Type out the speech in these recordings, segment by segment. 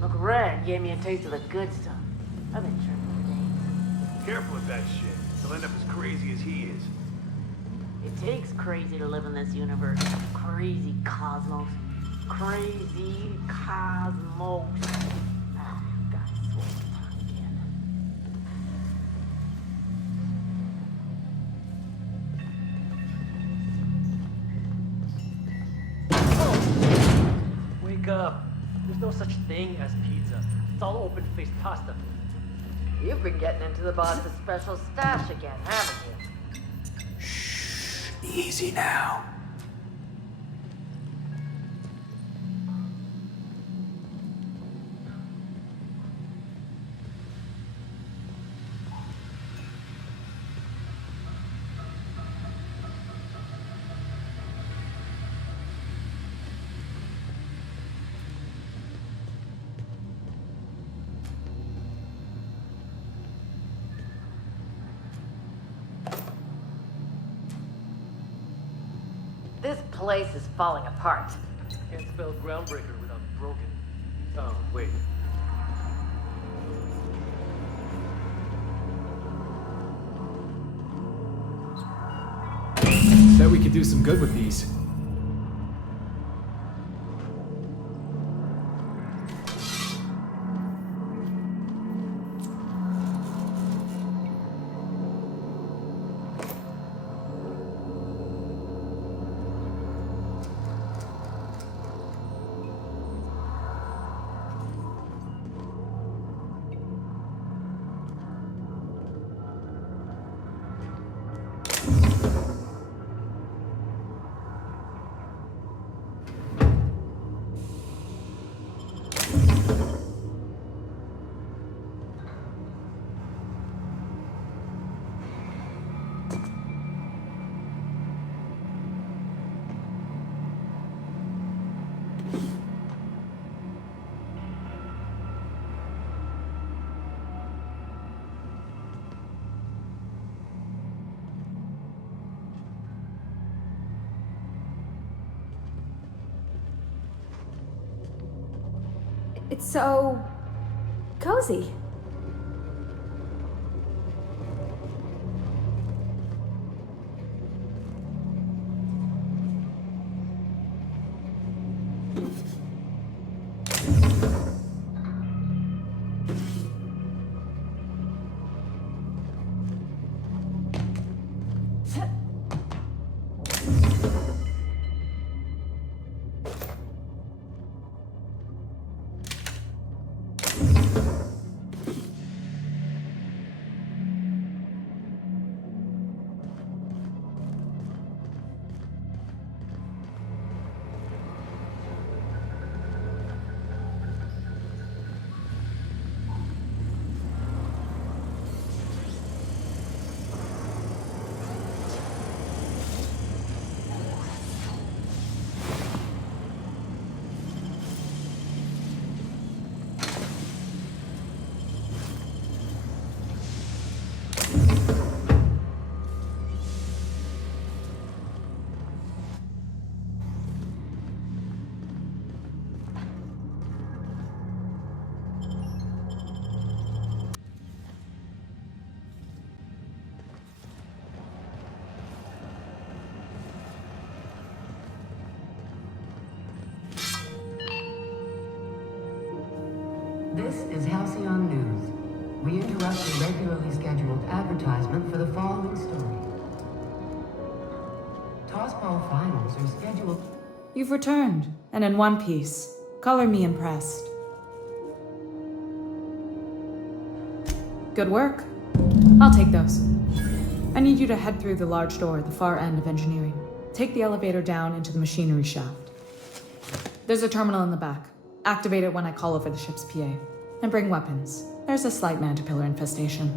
Look, Red gave me a taste of the good stuff. I've been tripping for days. Careful with that shit. He'll end up as crazy as he is. It takes crazy to live in this universe. Crazy cosmos. Crazy cosmos. Ah, got swollen tongue again. Wake up. There's no such thing as pizza. It's all open-faced pasta. You've been getting into the boss's special stash again, haven't you? Shh, easy now. This place is falling apart. Can't spell groundbreaker without broken. Oh, wait. Bet we could do some good with these. It's so cozy. This is Halcyon News. We interrupt the regularly scheduled advertisement for the following story. Tossball finals are scheduled. You've returned, and in one piece. Color me impressed. Good work. I'll take those. I need you to head through the large door at the far end of engineering. Take the elevator down into the machinery shaft. There's a terminal in the back. Activate it when I call over the ship's PA. And bring weapons. There's a slight Mantipillar infestation.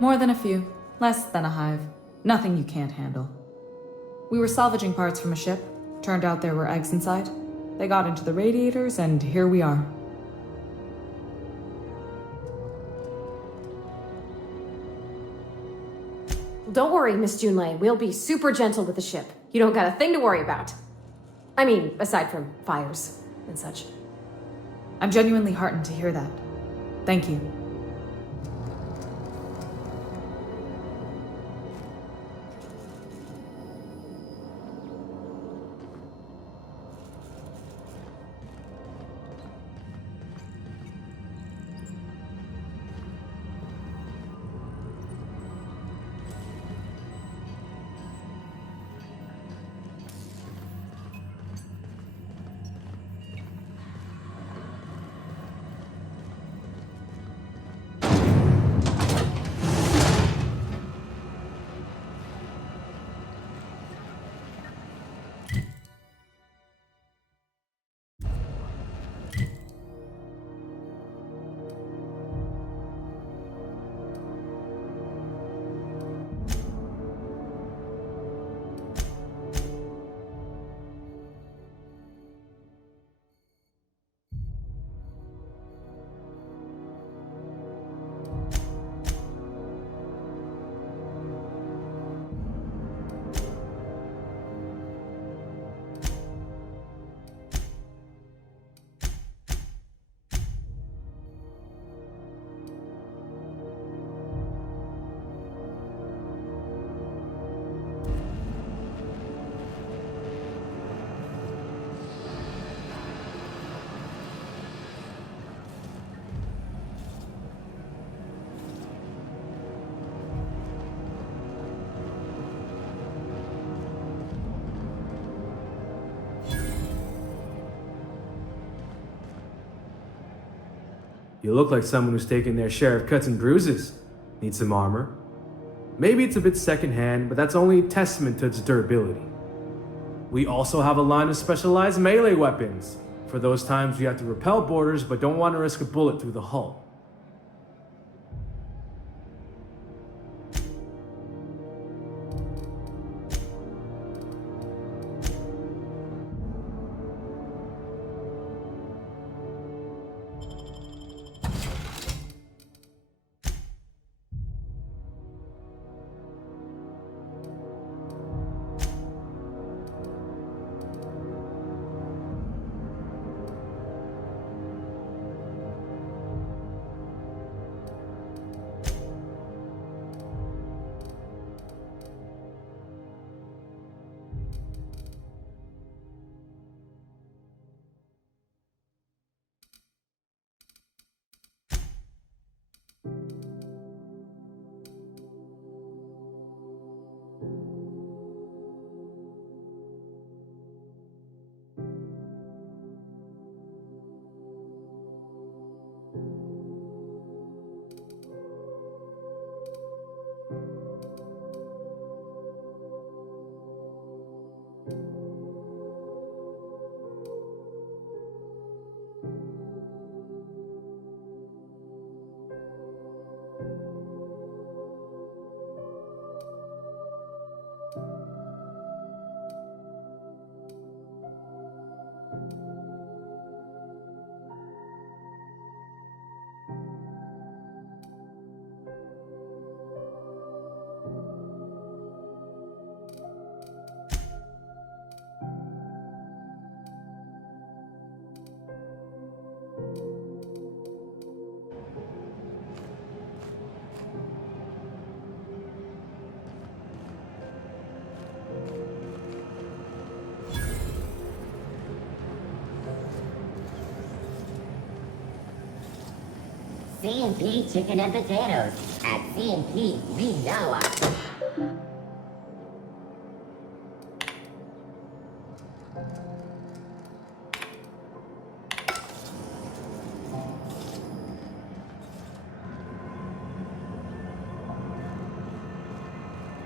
More than a few. Less than a hive. Nothing you can't handle. We were salvaging parts from a ship. Turned out there were eggs inside. They got into the radiators, and here we are. Don't worry, Miss Junlei. We'll be super gentle with the ship. You don't got a thing to worry about. I mean, aside from fires and such. I'm genuinely heartened to hear that. Thank you. You look like someone who's taken their share of cuts and bruises. Need some armor? Maybe it's a bit secondhand, but that's only testament to its durability. We also have a line of specialized melee weapons, for those times you have to repel boarders but don't want to risk a bullet through the hull. C&P Chicken and Potatoes. At C&P, we know us.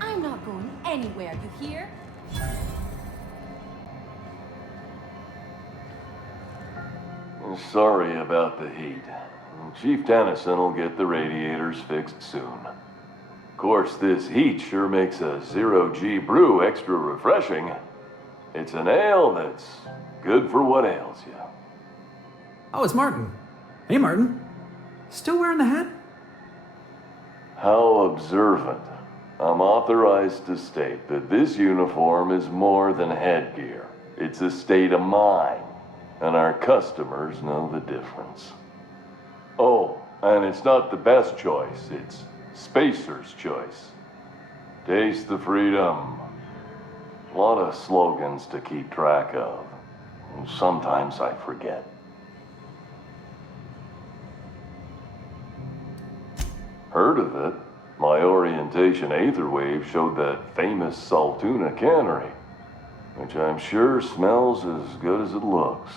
I'm not going anywhere, you hear? Sorry about the heat. Chief Tennyson will get the radiators fixed soon. Of course, this heat sure makes a zero-G brew extra refreshing. It's an ale that's good for what ails you. Oh, it's Martin. Hey, Martin. Still wearing the hat? How observant. I'm authorized to state that this uniform is more than headgear. It's a state of mind, and our customers know the difference. Oh, and it's not the best choice, it's Spacer's choice. Taste the freedom. A lot of slogans to keep track of. Sometimes I forget. Heard of it? My orientation Aetherwave showed that famous Saltuna cannery, which I'm sure smells as good as it looks.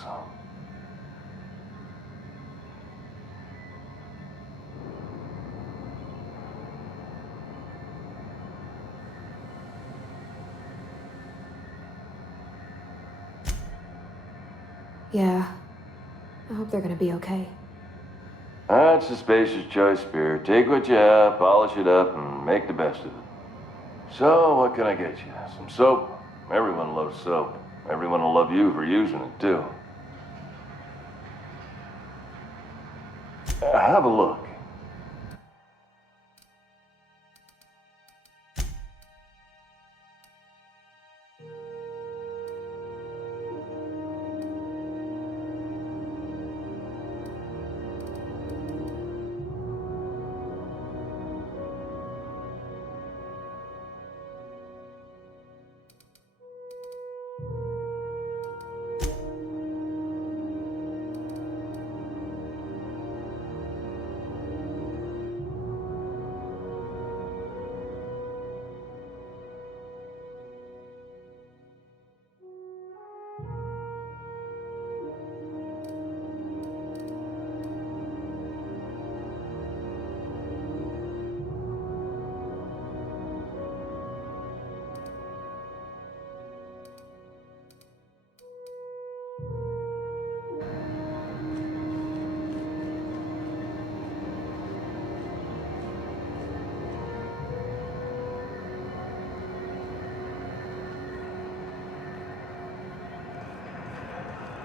Yeah. I hope they're gonna be okay. That's a Spacer's choice, Spirit. Take what you have, polish it up, and make the best of it. So, what can I get you? Some soap? Everyone loves soap. Everyone will love you for using it, too. Have a look.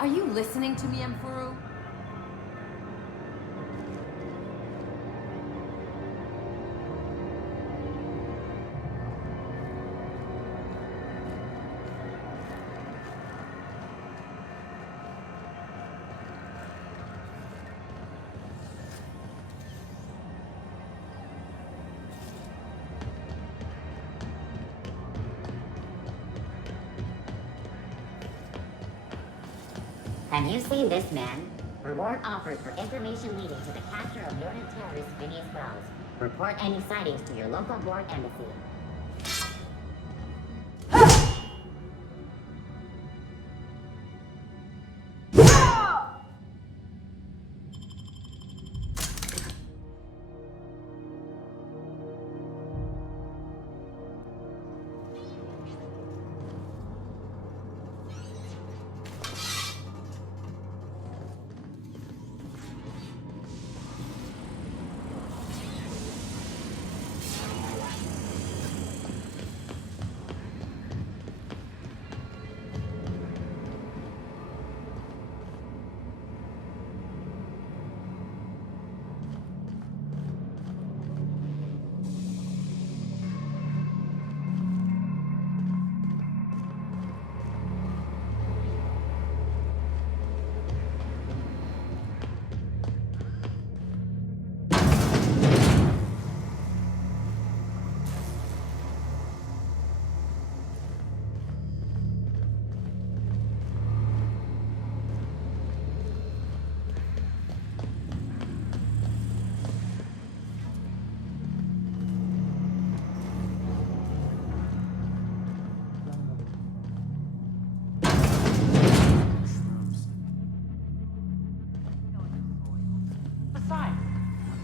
Are you listening to me, Emfuru? Have you seen this man? Reward offered for information leading to the capture of noted terrorist Phineas Wells. Report any sightings to your local Borg embassy.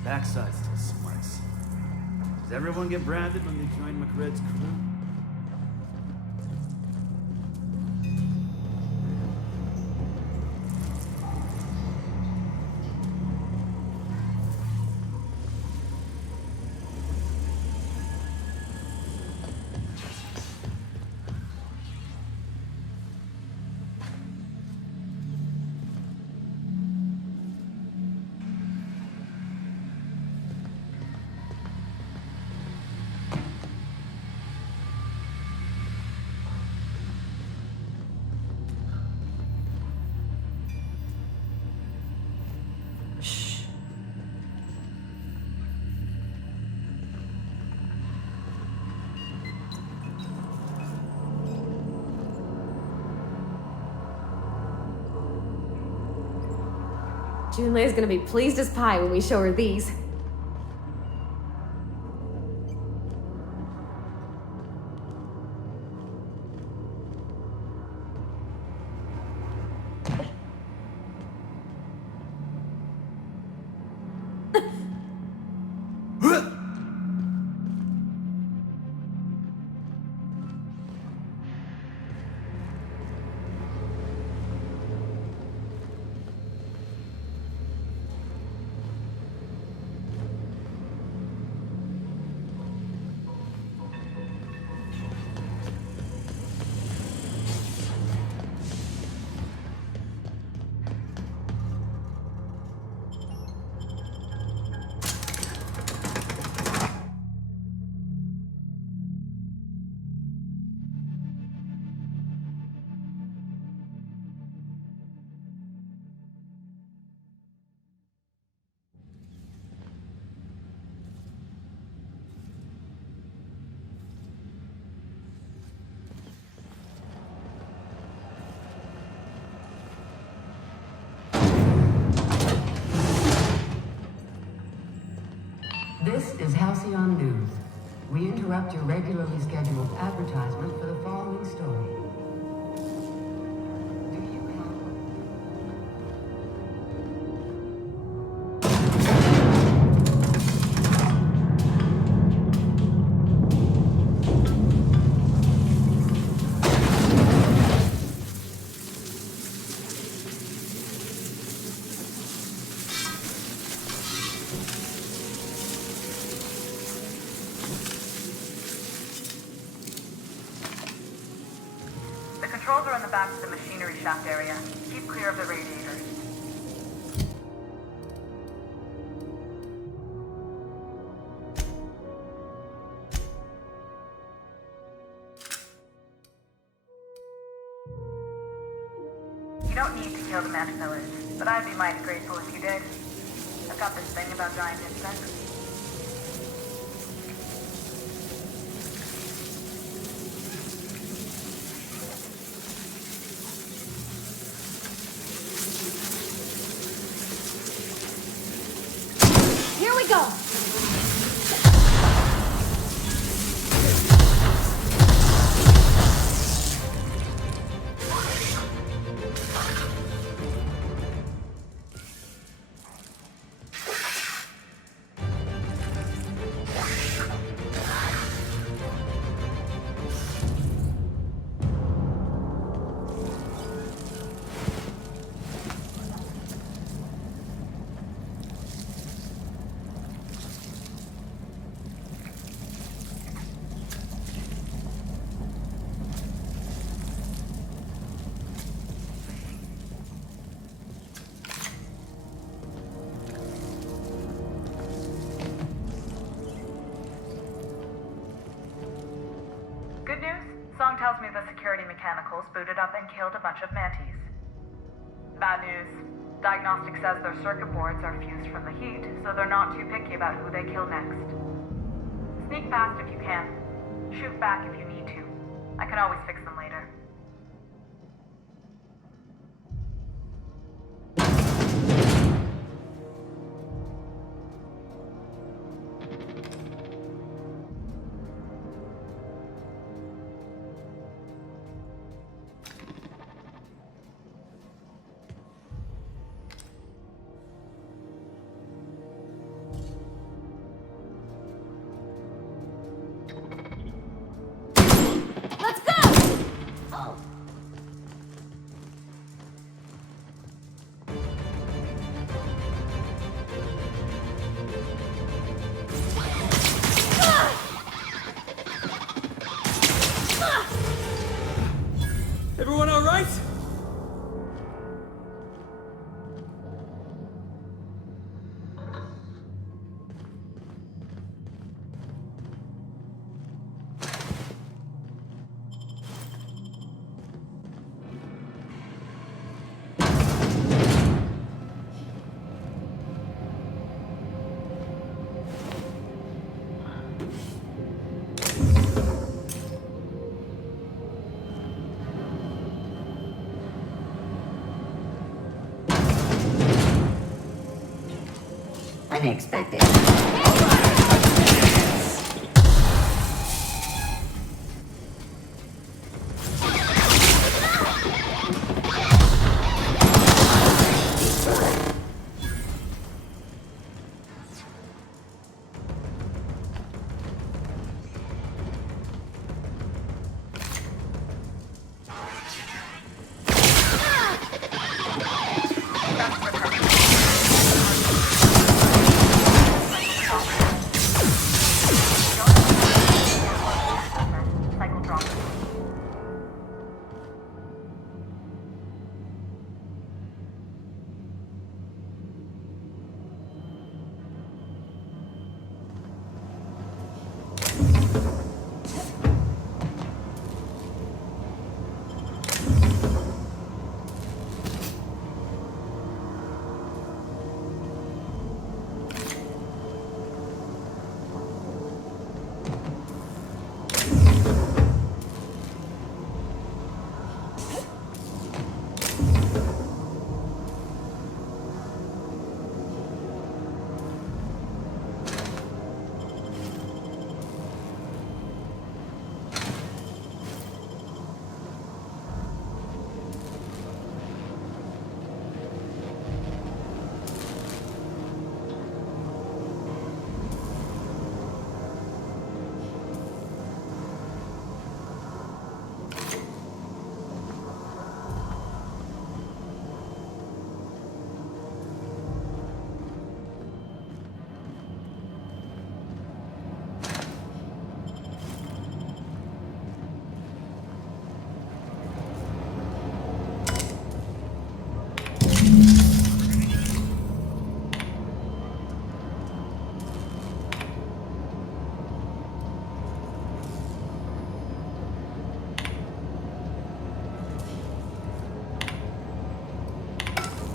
Backside still smarts. Does everyone get branded when they join McRed's crew? Junlei's gonna be pleased as pie when we show her these. This is Halcyon News. We interrupt your regularly scheduled advertisement for the following story. Do you have... The controls are in the back of the machinery shaft area. Keep clear of the radiators. You don't need to kill the Mantilla's, but I'd be mighty grateful if you did. I've got this thing about giant insects. Here we go! Good news? Song tells me the security mechanicals booted up and killed a bunch of mantis. Bad news. Diagnostic says their circuit boards are fused from the heat, so they're not too picky about who they kill next. Sneak past if you can. Shoot back if you need to. I can always fix them later. Let's go! Oh, Everyone all right? unexpected. Cycle drop.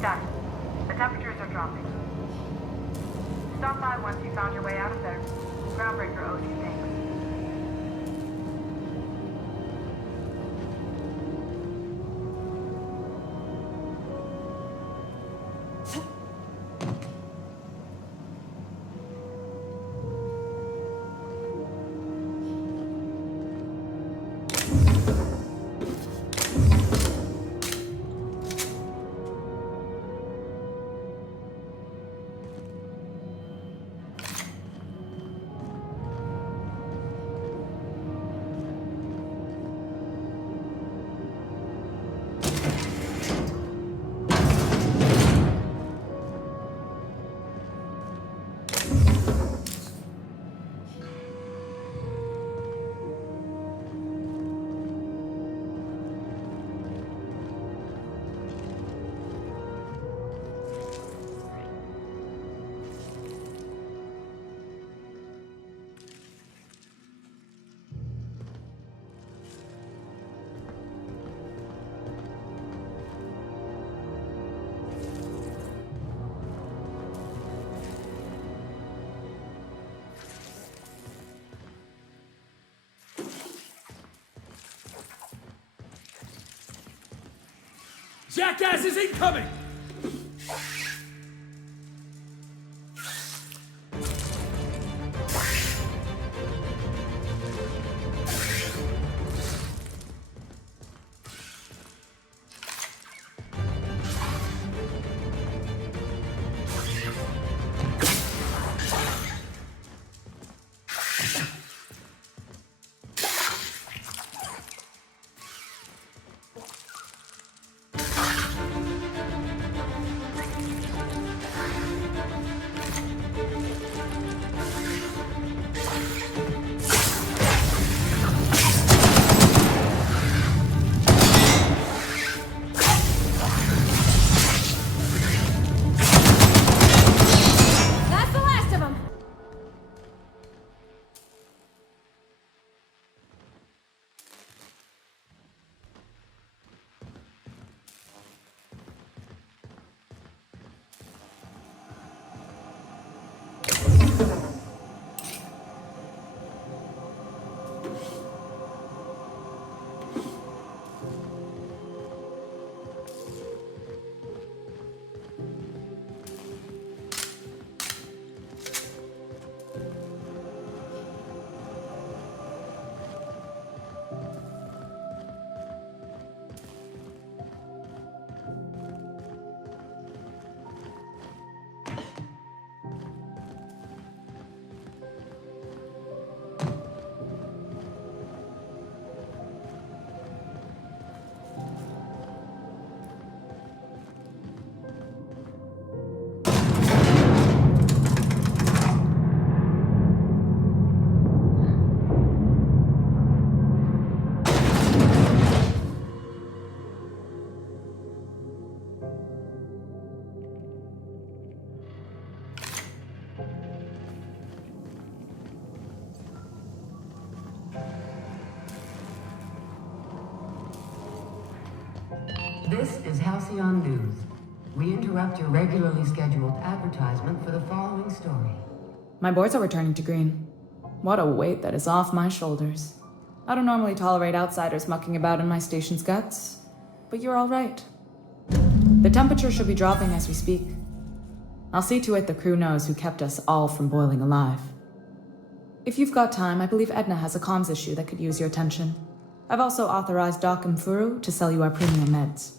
Done. The temperatures are dropping. Stop by once you found your way out of there. Groundbreaker owes you thanks. Jackasses incoming! This is Halcyon News. We interrupt your regularly scheduled advertisement for the following story. My boards are returning to green. What a weight that is off my shoulders. I don't normally tolerate outsiders mucking about in my station's guts, but you're all right. The temperature should be dropping as we speak. I'll see to it the crew knows who kept us all from boiling alive. If you've got time, I believe Edna has a comms issue that could use your attention. I've also authorized Doc and Furu to sell you our premium meds.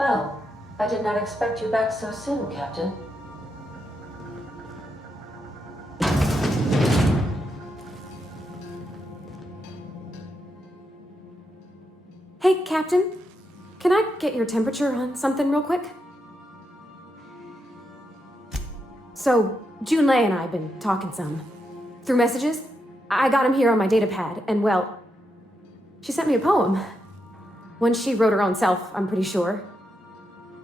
Oh, I did not expect you back so soon, Captain. Hey, Captain. Can I get your temperature on something real quick? So, Junlei and I have been talking some. Through messages. I got him here on my data pad, and well, she sent me a poem. One she wrote her own self, I'm pretty sure.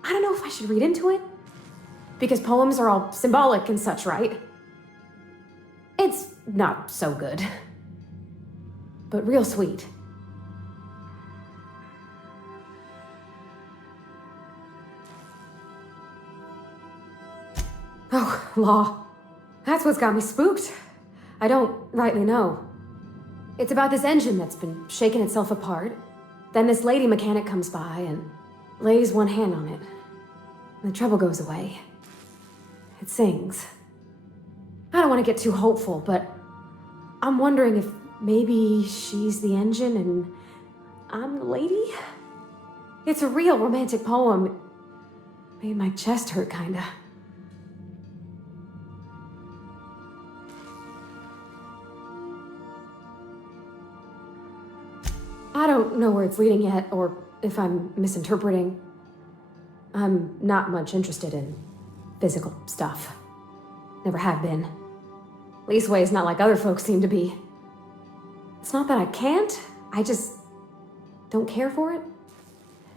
I don't know if I should read into it. Because poems are all symbolic and such, right? It's not so good. But real sweet. Oh, law. That's what's got me spooked. I don't rightly know. It's about this engine that's been shaking itself apart. Then this lady mechanic comes by and lays one hand on it. The trouble goes away. It sings. I don't want to get too hopeful, but I'm wondering if maybe she's the engine and I'm the lady? It's a real romantic poem. Made my chest hurt, kinda. I don't know where it's leading yet, or if I'm misinterpreting. I'm not much interested in physical stuff. Never have been. Leastways, not like other folks seem to be. It's not that I can't, I just don't care for it.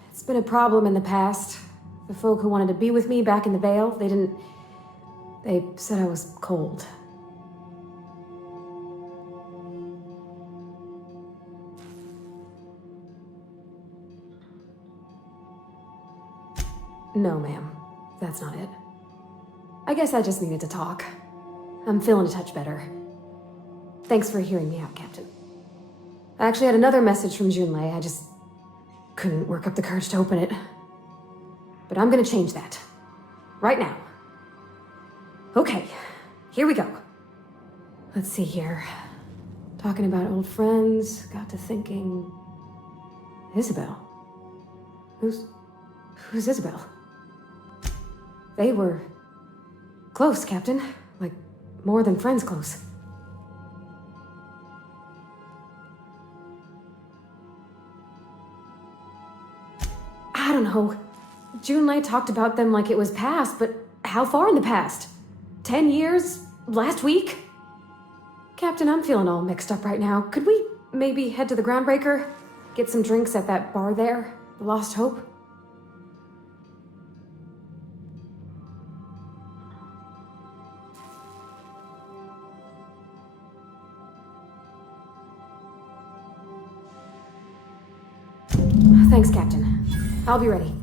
It's been a problem in the past. The folk who wanted to be with me back in the Vale, they said I was cold. No, ma'am. That's not it. I guess I just needed to talk. I'm feeling a touch better. Thanks for hearing me out, Captain. I actually had another message from Junlei. I just couldn't work up the courage to open it. But I'm gonna change that. Right now. Okay, here we go. Let's see here. Talking about old friends, got to thinking... Isabel? Who's Isabel? They were close, Captain. Like, more than friends close. I don't know. Junlei talked about them like it was past, but how far in the past? 10 years? Last week? Captain, I'm feeling all mixed up right now. Could we maybe head to the Groundbreaker? Get some drinks at that bar there? The Lost Hope? Thanks, Captain. I'll be ready.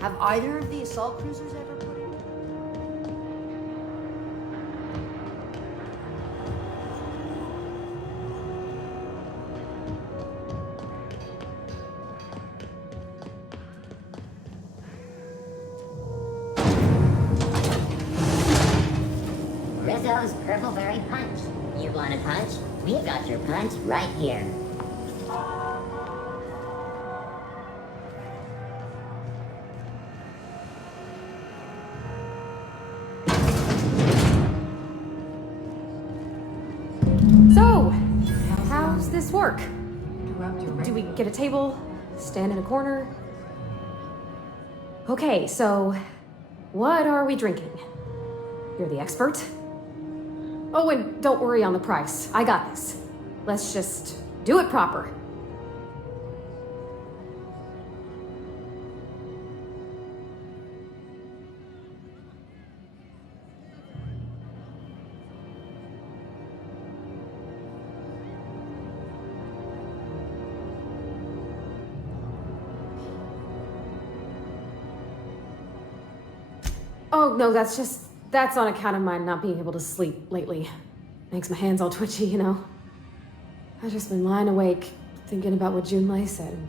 Have either of the assault cruisers ever put in? Rizzo's Purpleberry Punch. You want a punch? We've got your punch right here. So, how's this work? Do we get a table? Stand in a corner? Okay, so what are we drinking? You're the expert. Oh, and don't worry on the price. I got this. Let's just do it proper. Oh, no, that's on account of my not being able to sleep lately. Makes my hands all twitchy, you know? I've just been lying awake, thinking about what Junlei said, and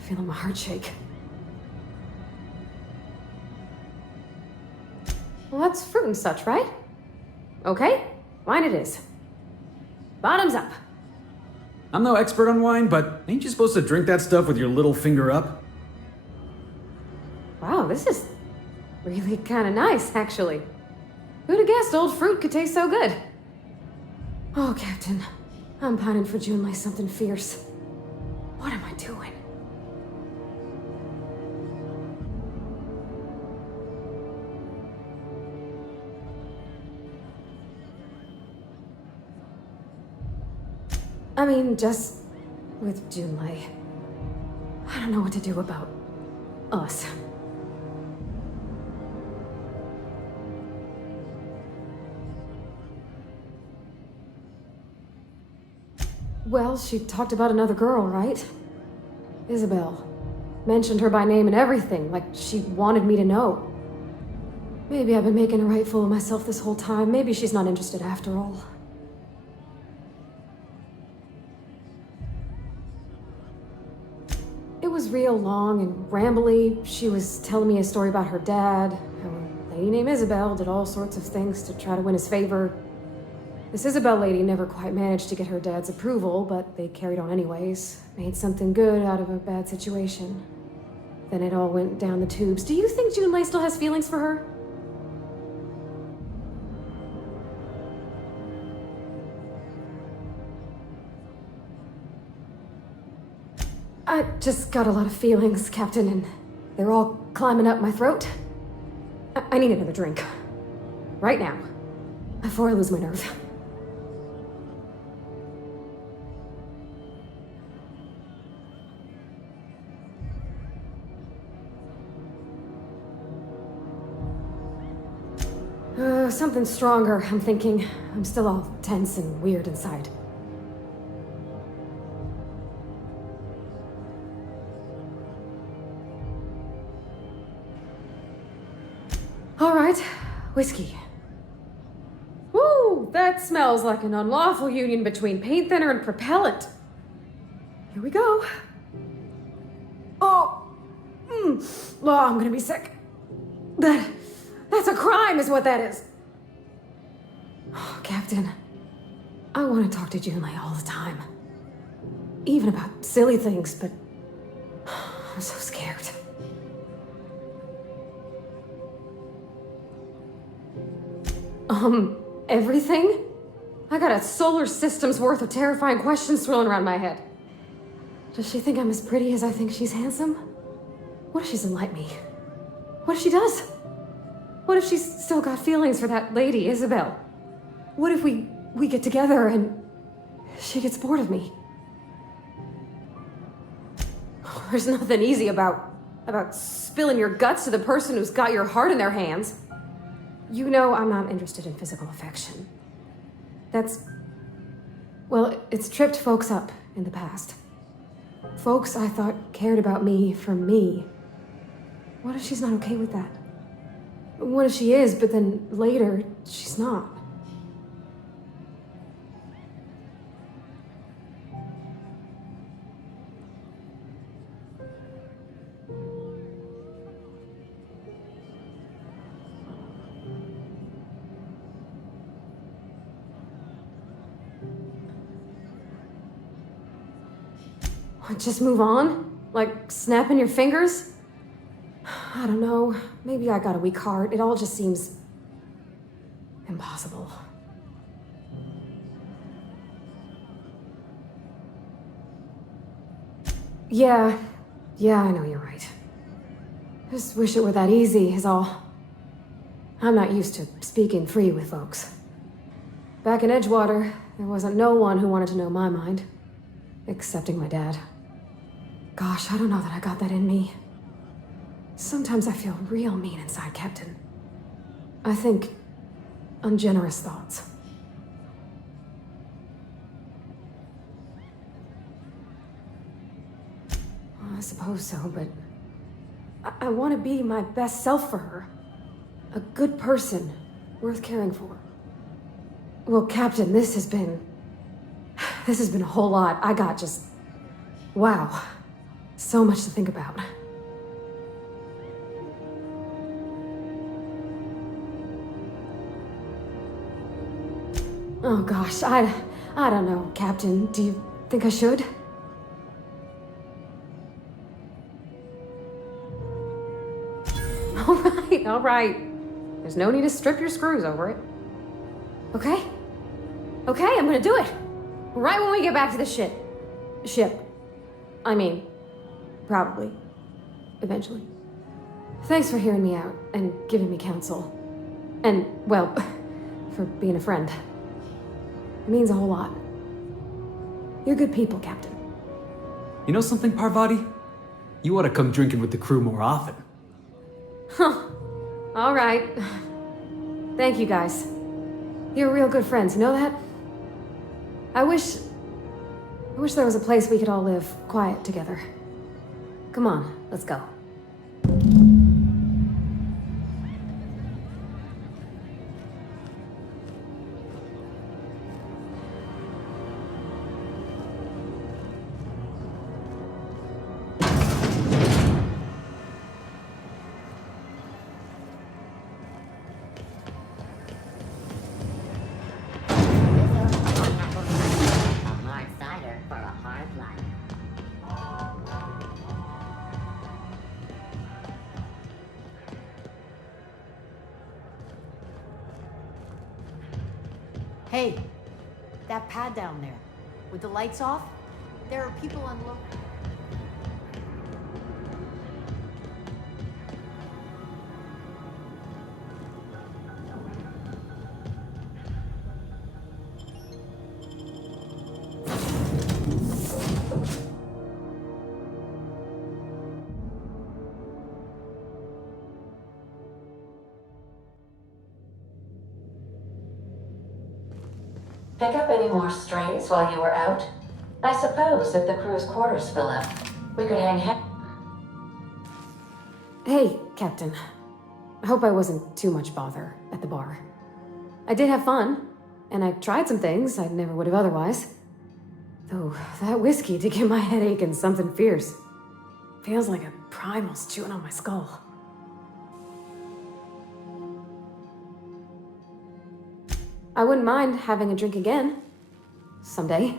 feeling my heart shake. Well, that's fruit and such, right? Okay, wine it is. Bottoms up. I'm no expert on wine, but ain't you supposed to drink that stuff with your little finger up? Wow, Wow, this is really kind of nice, actually. Who'd have guessed old fruit could taste so good? Oh, Captain, I'm pining for Junlei something fierce. What am I doing? I mean, just with Junlei. I don't know what to do about us. Well, she talked about another girl, right? Isabel. Mentioned her by name and everything, like she wanted me to know. Maybe I've been making a right fool of myself this whole time. Maybe she's not interested after all. It was real long and rambly. She was telling me a story about her dad, how a lady named Isabel did all sorts of things to try to win his favor. This Isabel lady never quite managed to get her dad's approval, but they carried on anyways. Made something good out of a bad situation. Then it all went down the tubes. Do you think Junlei still has feelings for her? I just got a lot of feelings, Captain, and they're all climbing up my throat. I need another drink. Right now. Before I lose my nerve. Something stronger, I'm thinking. I'm still all tense and weird inside. All right, whiskey. Woo, that smells like an unlawful union between paint thinner and propellant. Here we go. Oh, I'm gonna be sick. That's a crime is what that is. Oh, Captain, I want to talk to Junlei all the time. Even about silly things, but I'm so scared. Everything? I got a solar system's worth of terrifying questions swirling around my head. Does she think I'm as pretty as I think she's handsome? What if she doesn't like me? What if she does? What if she's still got feelings for that lady, Isabel? What if we get together and she gets bored of me? There's nothing easy about spilling your guts to the person who's got your heart in their hands. You know I'm not interested in physical affection. It's tripped folks up in the past. Folks I thought cared about me for me. What if she's not okay with that? What if she is, but then later, she's not? Just move on? Like snapping your fingers? I don't know. Maybe I got a weak heart. It all just seems impossible. Yeah, I know you're right. Just wish it were that easy, is all. I'm not used to speaking free with folks. Back in Edgewater, there wasn't no one who wanted to know my mind. Excepting my dad. Gosh, I don't know that I got that in me. Sometimes I feel real mean inside, Captain. I think ungenerous thoughts. I suppose so, but I want to be my best self for her. A good person, worth caring for. Well, Captain, this has been a whole lot. I got just... wow. So much to think about. Oh gosh, I don't know, Captain. Do you think I should? All right. There's no need to strip your screws over it. Okay? Okay, I'm gonna do it. Right when we get back to the ship. I mean, probably. Eventually. Thanks for hearing me out and giving me counsel. And, well, for being a friend. It means a whole lot. You're good people, Captain. You know something, Parvati? You ought to come drinking with the crew more often. Huh. All right. Thank you, guys. You're real good friends, you know that? I wish there was a place we could all live quiet together. Come on, let's go. A hard cider for a hard life. Hey, that pad down there, with the lights off, there are people unloading. Pick up any more strays while you were out? I suppose if the crew's quarters fill up, we could hang Hey, Captain. I hope I wasn't too much bother at the bar. I did have fun, and I tried some things I never would have otherwise. Though, that whiskey did give my head aching something fierce. Feels like a primal's chewing on my skull. I wouldn't mind having a drink again. Someday.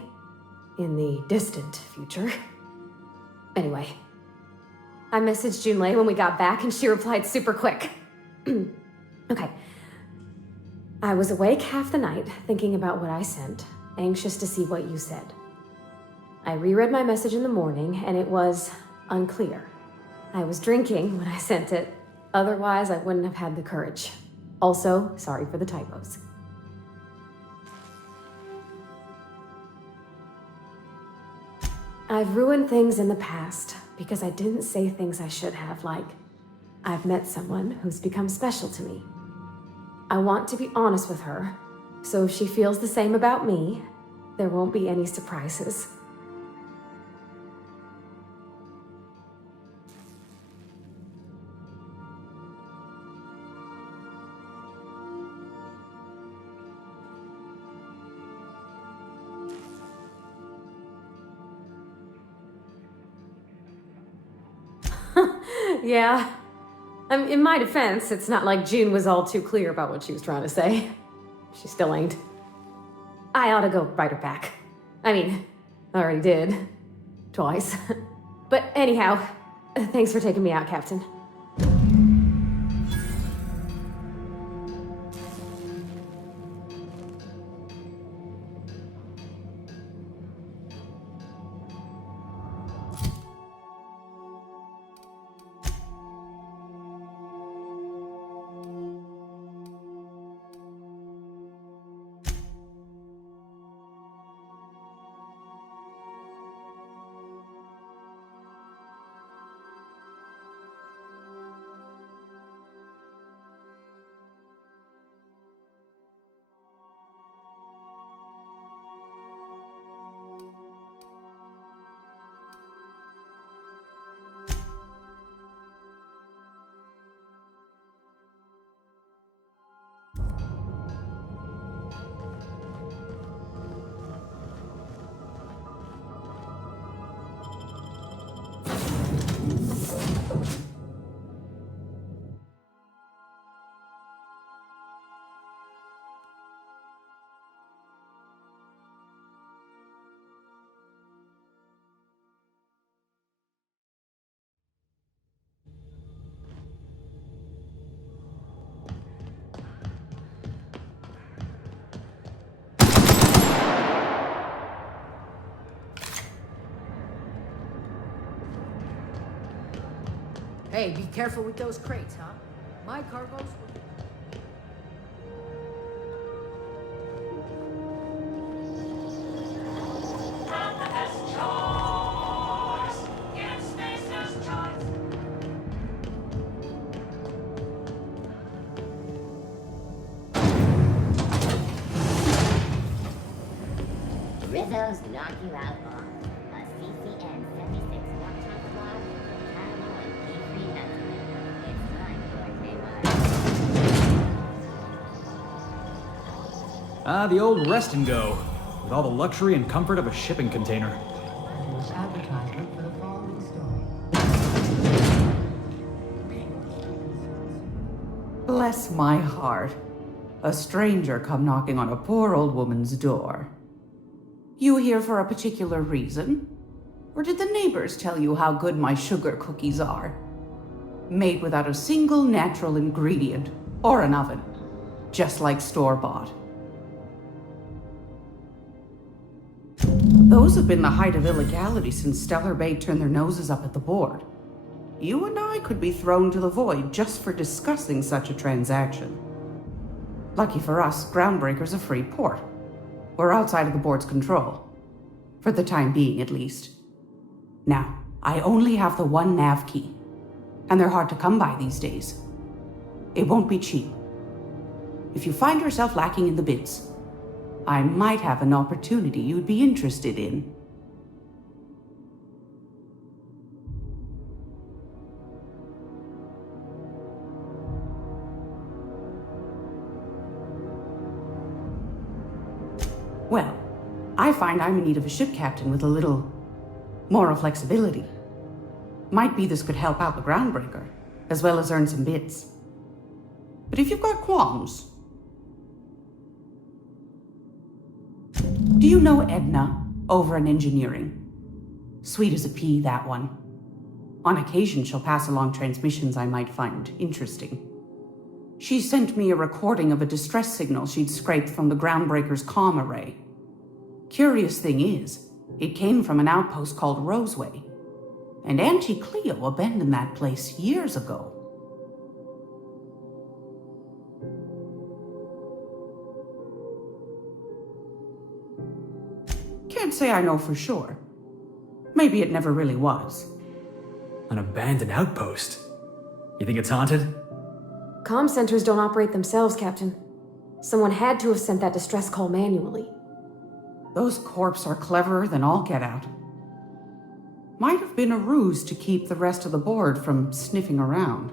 In the distant future. Anyway. I messaged Junlei when we got back and she replied super quick. Okay. I was awake half the night thinking about what I sent, anxious to see what you said. I reread my message in the morning and it was unclear. I was drinking when I sent it. Otherwise, I wouldn't have had the courage. Also, sorry for the typos. I've ruined things in the past because I didn't say things I should have, like, I've met someone who's become special to me. I want to be honest with her, so if she feels the same about me, there won't be any surprises. Yeah. In my defense, it's not like June was all too clear about what she was trying to say. She still ain't. I ought to go write her back. I mean, I already did. Twice. But anyhow, thanks for taking me out, Captain. Hey, be careful with those crates, huh? My cargo's... Rizzo's knock you out on a CCN 76 one-time block, Caramel and P3 Nutsman. It's time for a Ah, the old rest and go. With all the luxury and comfort of a shipping container. Advertisement for the following story. Bless my heart. A stranger come knocking on a poor old woman's door. You here for a particular reason? Or did the neighbors tell you how good my sugar cookies are? Made without a single natural ingredient or an oven. Just like store-bought. Those have been the height of illegality since Stellar Bay turned their noses up at the board. You and I could be thrown to the void just for discussing such a transaction. Lucky for us, Groundbreaker's a free port. We're outside of the board's control. For the time being, at least. Now, I only have the one nav key. And they're hard to come by these days. It won't be cheap. If you find yourself lacking in the bits, I might have an opportunity you'd be interested in. Well, I find I'm in need of a ship captain with a little moral flexibility. Might be this could help out the Groundbreaker, as well as earn some bits. But if you've got qualms... Do you know Edna, over in engineering? Sweet as a pea, that one. On occasion, she'll pass along transmissions I might find interesting. She sent me a recording of a distress signal she'd scraped from the Groundbreaker's comm array. Curious thing is, it came from an outpost called Roseway, and Auntie Cleo abandoned that place years ago. Can't say I know for sure. Maybe it never really was. An abandoned outpost? You think it's haunted? Comm centers don't operate themselves, Captain. Someone had to have sent that distress call manually. Those corps are cleverer than all get out. Might have been a ruse to keep the rest of the board from sniffing around.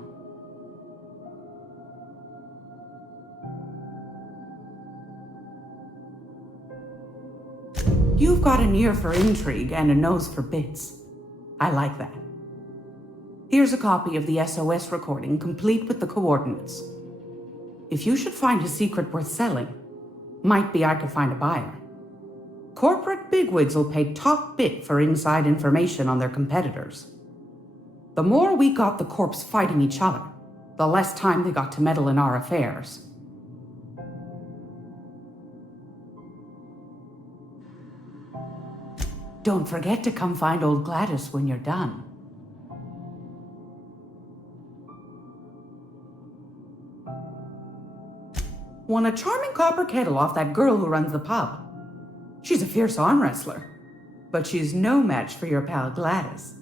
You've got an ear for intrigue and a nose for bits. I like that. Here's a copy of the SOS recording, complete with the coordinates. If you should find a secret worth selling, might be I could find a buyer. Corporate bigwigs will pay top bit for inside information on their competitors. The more we got the corps fighting each other, the less time they got to meddle in our affairs. Don't forget to come find old Gladys when you're done. Won a charming copper kettle off that girl who runs the pub. She's a fierce arm wrestler, but she's no match for your pal Gladys.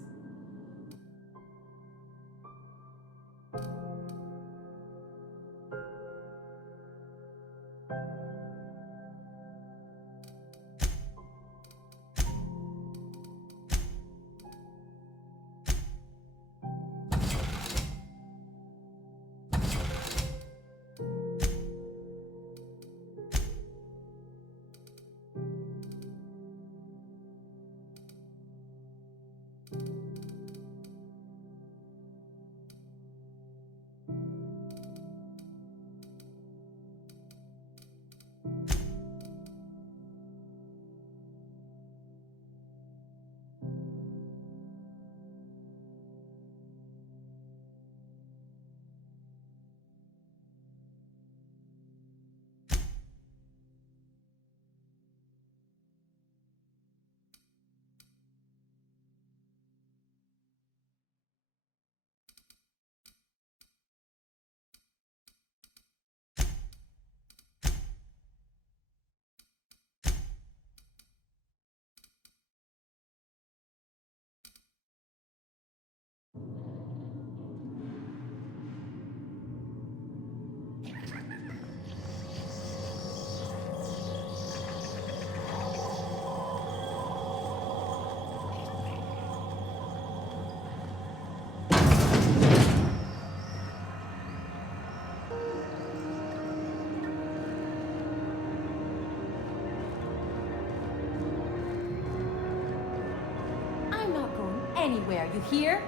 anywhere, you hear?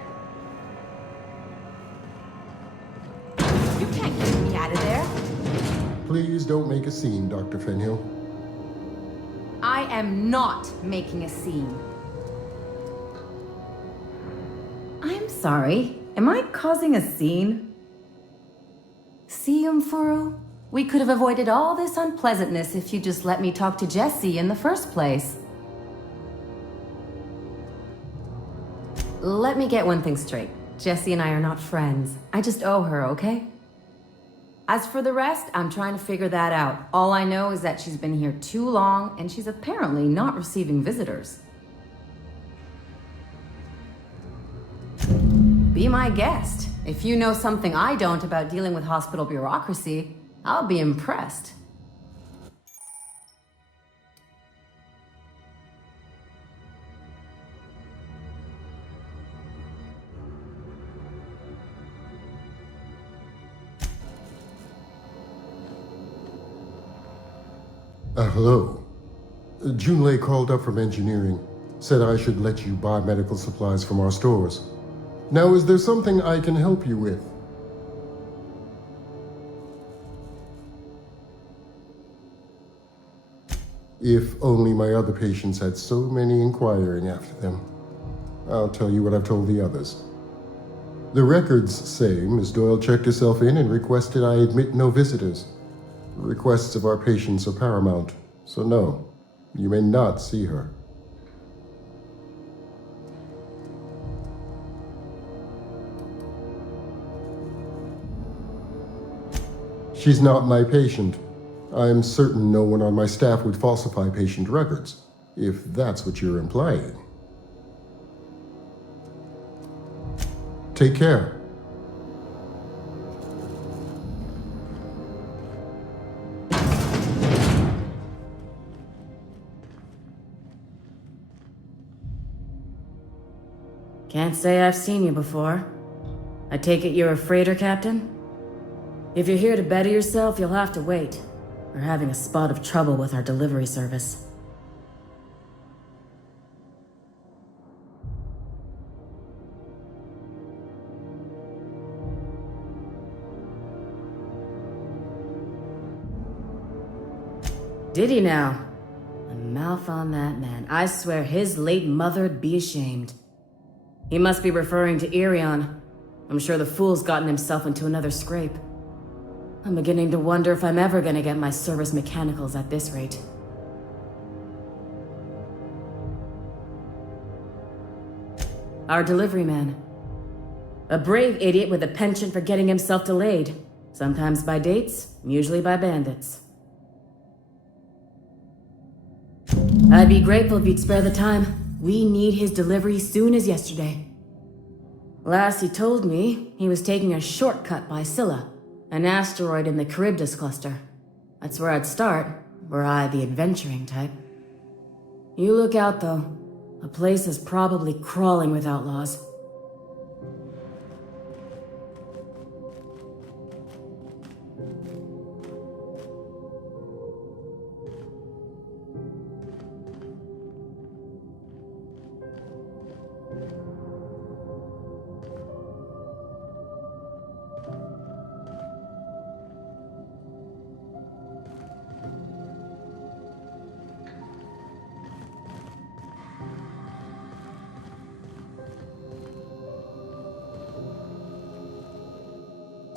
You can't get me out of there. Please don't make a scene, Dr. Fenhill. I am not making a scene. I'm sorry. Am I causing a scene? See, Umfuru? We could have avoided all this unpleasantness if you just let me talk to Jessie in the first place. Let me get one thing straight. Jessie and I are not friends. I just owe her, okay? As for the rest, I'm trying to figure that out. All I know is that she's been here too long, and she's apparently not receiving visitors. Be my guest. If you know something I don't about dealing with hospital bureaucracy, I'll be impressed. Hello. Junlei called up from engineering. Said I should let you buy medical supplies from our stores. Now, is there something I can help you with? If only my other patients had so many inquiring after them. I'll tell you what I've told the others. The records say Miss Doyle checked herself in and requested I admit no visitors. Requests of our patients are paramount, so no, you may not see her. She's not my patient. I'm certain no one on my staff would falsify patient records, if that's what you're implying. Take care. Can't say I've seen you before. I take it you're a freighter captain? If you're here to better yourself, you'll have to wait. We're having a spot of trouble with our delivery service. Did he now? A mouth on that man. I swear his late mother'd be ashamed. He must be referring to Irion. I'm sure the fool's gotten himself into another scrape. I'm beginning to wonder if I'm ever gonna get my service mechanicals at this rate. Our delivery man. A brave idiot with a penchant for getting himself delayed. Sometimes by dates, usually by bandits. I'd be grateful if you'd spare the time. We need his delivery soon as yesterday. Last he told me, he was taking a shortcut by Scylla, an asteroid in the Charybdis cluster. That's where I'd start, were I the adventuring type. You look out, though. The place is probably crawling with outlaws.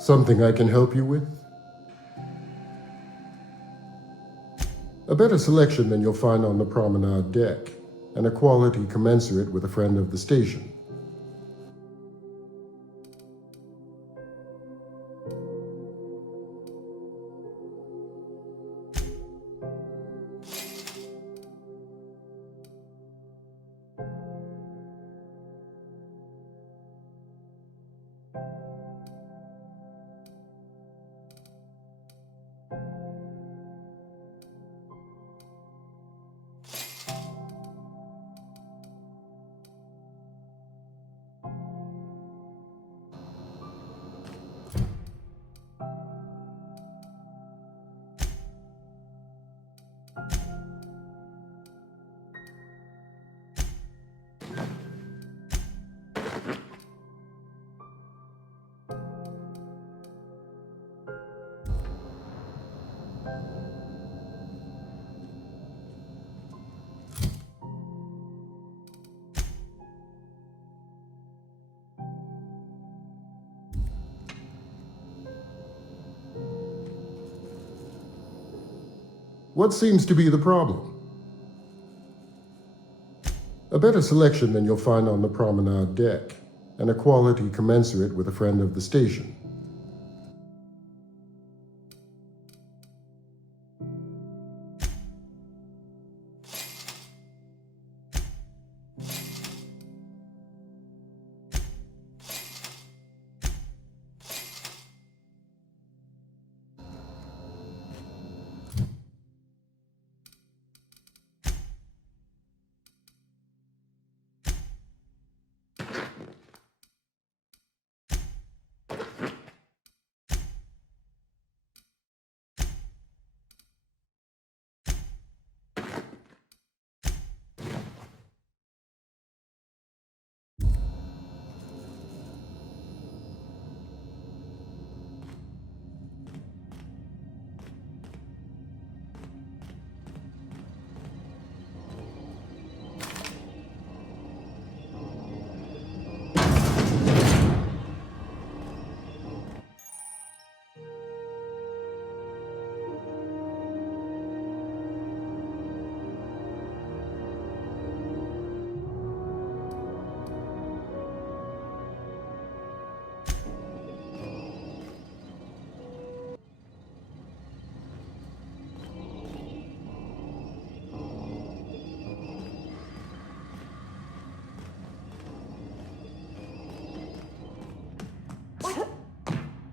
Something I can help you with? A better selection than you'll find on the promenade deck, and a quality commensurate with a friend of the station. What seems to be the problem? A better selection than you'll find on the promenade deck, and a quality commensurate with a friend of the station.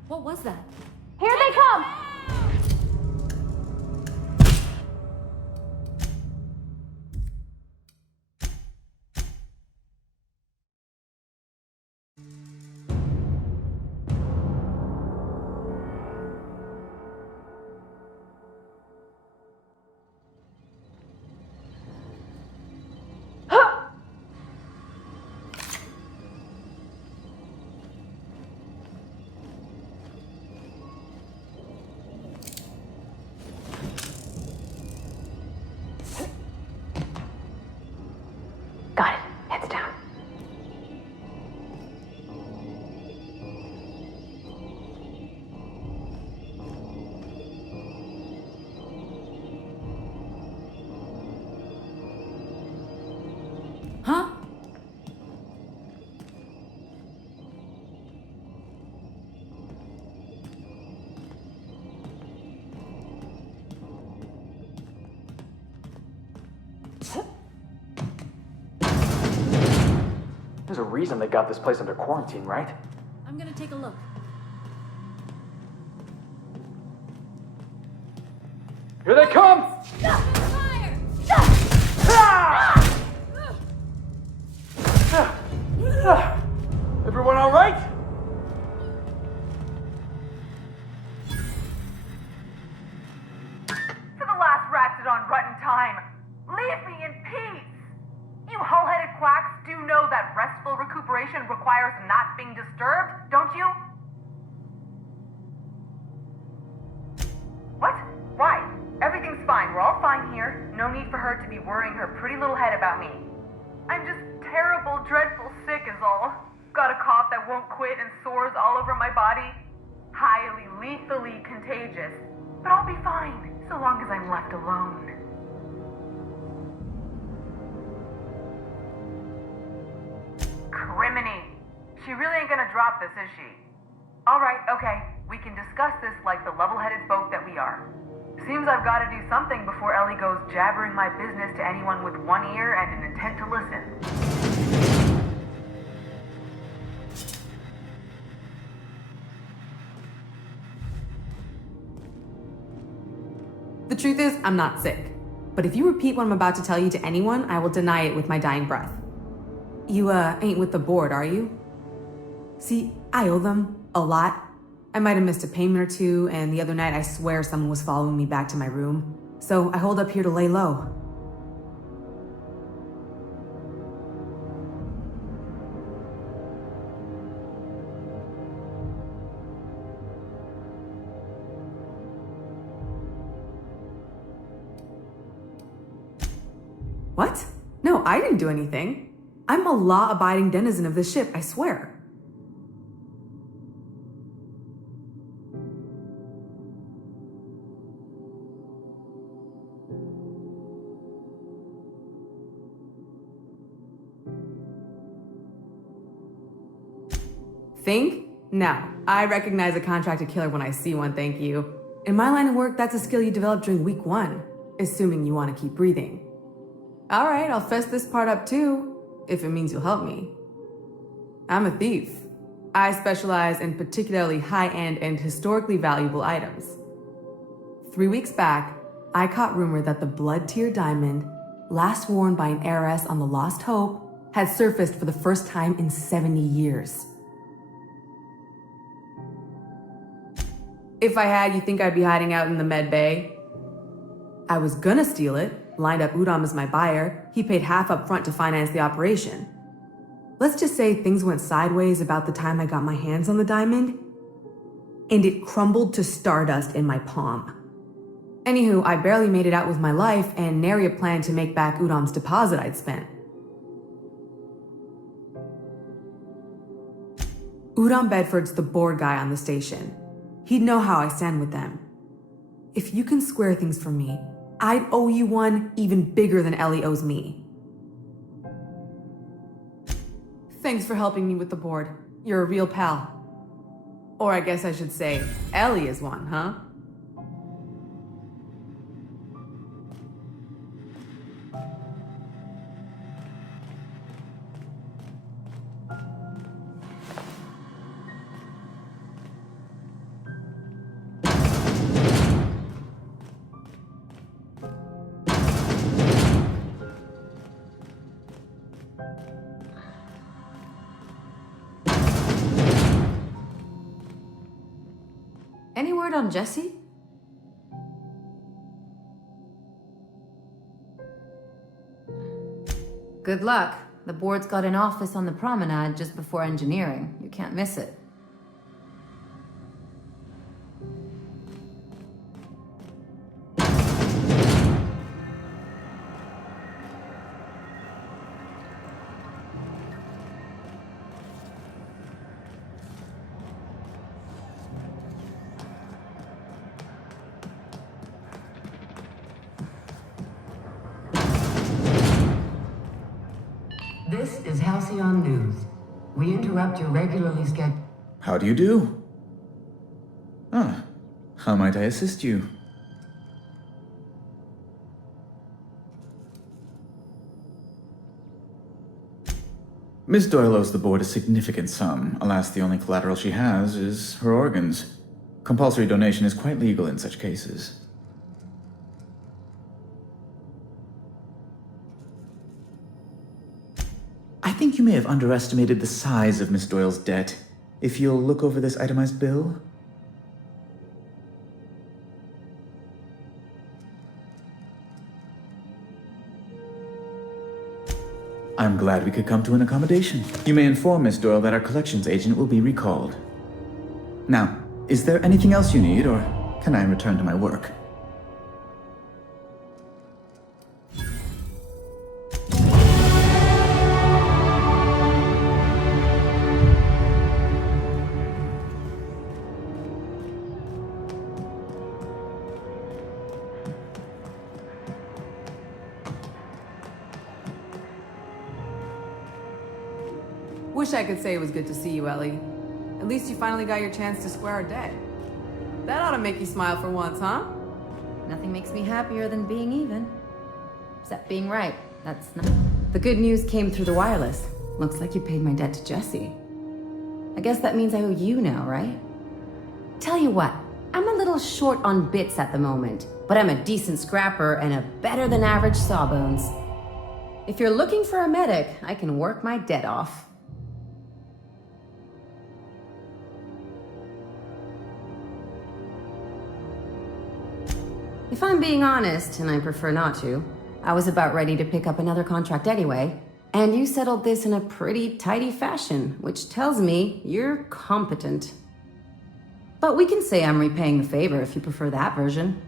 What was that? Here they come! Got it. Heads down. Huh? There's a reason they got this place under quarantine, right? I'm gonna take a look. Here they come! Everyone all right? For the last ratchet on rotten time, leave me in peace! You hull-headed quacks do know that restful recuperation requires not being disturbed, don't you? What? Why? Everything's fine. We're all fine here. No need for her to be worrying her pretty little head about me. I'm just terrible, dreadful sick is all. Got a cough that won't quit and sores all over my body. Highly, lethally contagious. But I'll be fine, so long as I'm left alone. Criminy. She really ain't gonna drop this, is she? Alright, okay. We can discuss this like the level-headed folk that we are. Seems I've gotta do something before Ellie goes jabbering my business to anyone with one ear and an intent to listen. The truth is, I'm not sick. But if you repeat what I'm about to tell you to anyone, I will deny it with my dying breath. You, ain't with the board, are you? See, I owe them a lot. I might have missed a payment or two, and the other night I swear someone was following me back to my room. So I hold up here to lay low. What? No, I didn't do anything. I'm a law-abiding denizen of this ship, I swear. Think? No. I recognize a contracted killer when I see one, thank you. In my line of work, that's a skill you develop during week 1, assuming you want to keep breathing. Alright, I'll fess this part up too, if it means you'll help me. I'm a thief. I specialize in particularly high-end and historically valuable items. 3 weeks back, I caught rumor that the Blood Tier diamond, last worn by an heiress on the Lost Hope, had surfaced for the first time in 70 years. If I had, you think I'd be hiding out in the med bay? I was gonna steal it, lined up Udom as my buyer. He paid half up front to finance the operation. Let's just say things went sideways about the time I got my hands on the diamond, and it crumbled to stardust in my palm. Anywho, I barely made it out with my life, and nary a plan to make back Udom's deposit I'd spent. Udom Bedford's the board guy on the station. He'd know how I stand with them. If you can square things for me, I'd owe you one even bigger than Ellie owes me. Thanks for helping me with the board. You're a real pal. Or I guess I should say, Ellie is one, huh? Any word on Jesse? Good luck. The board's got an office on the promenade just before engineering. You can't miss it. This is Halcyon News. We interrupt your regularly scheduled... How do you do? Ah, how might I assist you? Miss Doyle owes the board a significant sum. Alas, the only collateral she has is her organs. Compulsory donation is quite legal in such cases. I think you may have underestimated the size of Miss Doyle's debt. If you'll look over this itemized bill. I'm glad we could come to an accommodation. You may inform Miss Doyle that our collections agent will be recalled. Now, is there anything else you need, or can I return to my work? Wish I could say it was good to see you, Ellie. At least you finally got your chance to square our debt. That ought to make you smile for once, huh? Nothing makes me happier than being even. Except being right. That's not... The good news came through the wireless. Looks like you paid my debt to Jesse. I guess that means I owe you now, right? Tell you what, I'm a little short on bits at the moment, but I'm a decent scrapper and a better than average sawbones. If you're looking for a medic, I can work my debt off. If I'm being honest, and I prefer not to, I was about ready to pick up another contract anyway, and you settled this in a pretty tidy fashion, which tells me you're competent. But we can say I'm repaying the favor if you prefer that version.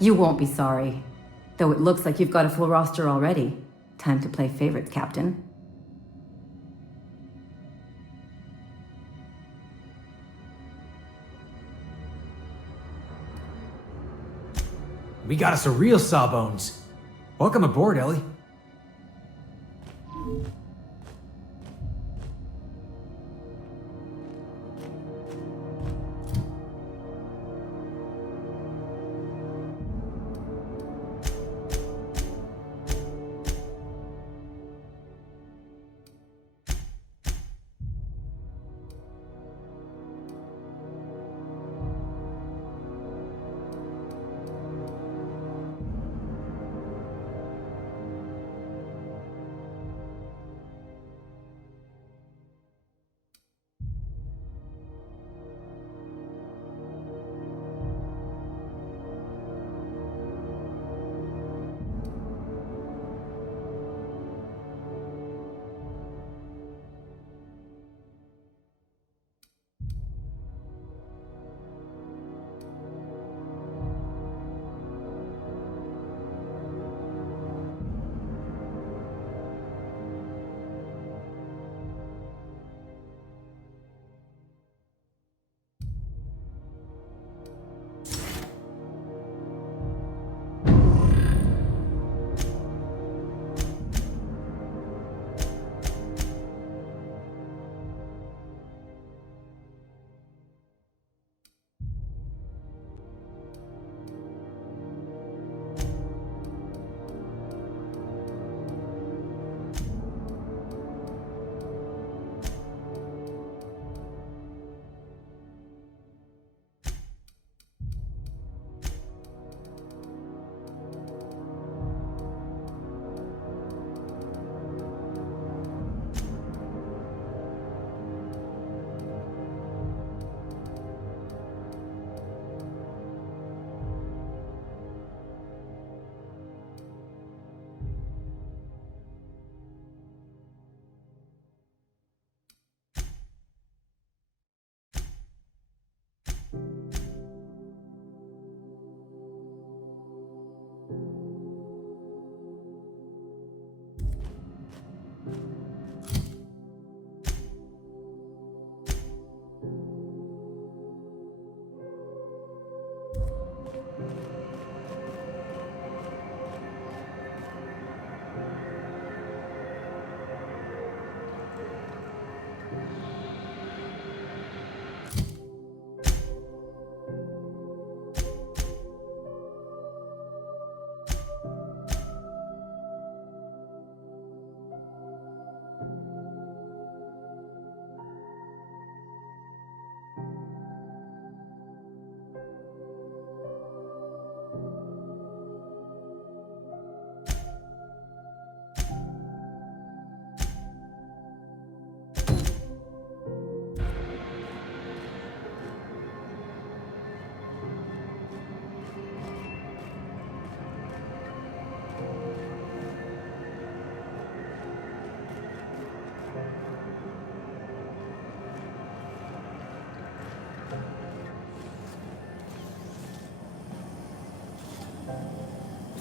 You won't be sorry, though it looks like you've got a full roster already. Time to play favorites, Captain. We got us a real sawbones. Welcome aboard, Ellie.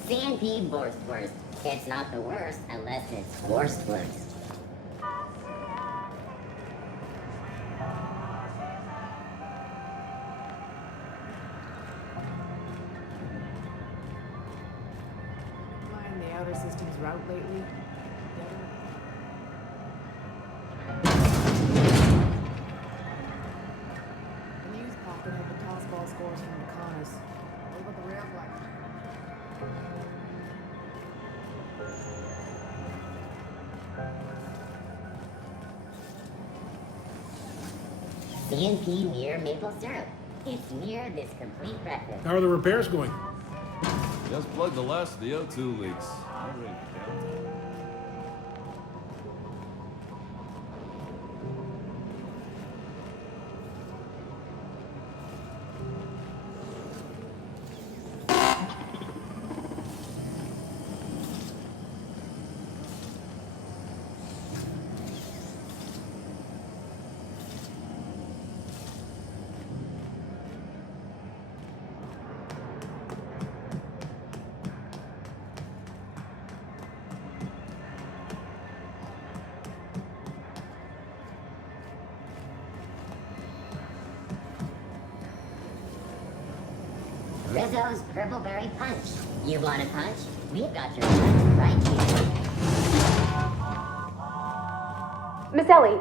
CNP Borstwurst. It's not the worst unless it's Borstwurst. Flying the outer system's route lately. The news popping up with tossball scores from the Connors. What about the rail flag? CNP near maple syrup. It's near this complete breakfast. How are the repairs going? Just plugged the last of the O2 leaks. I'm ready to count. Rizzo's Purpleberry Punch. You want a punch? We've got your punch right here. Miss Ellie,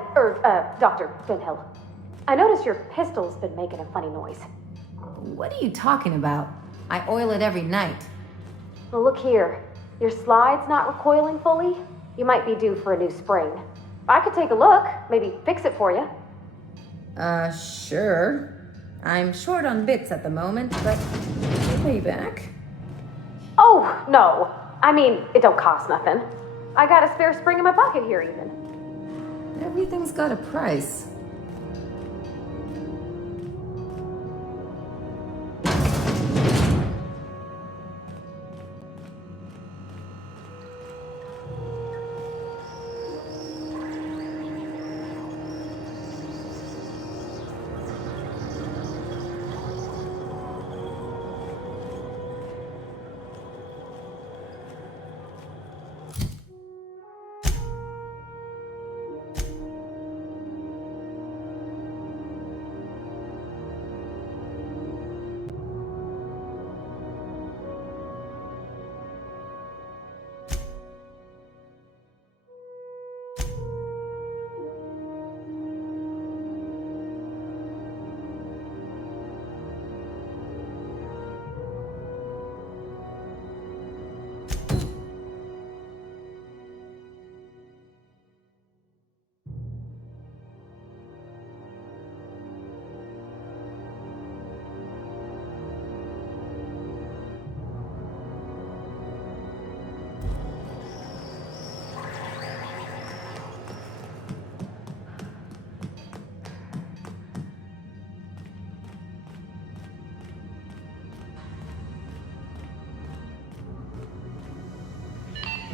Dr. Finhill. I noticed your pistol's been making a funny noise. What are you talking about? I oil it every night. Well, look here. Your slide's not recoiling fully. You might be due for a new spring. I could take a look, maybe fix it for you. Sure. I'm short on bits at the moment, but I'll pay you back. Oh, no. I mean, it don't cost nothing. I got a spare spring in my pocket here, even. Everything's got a price.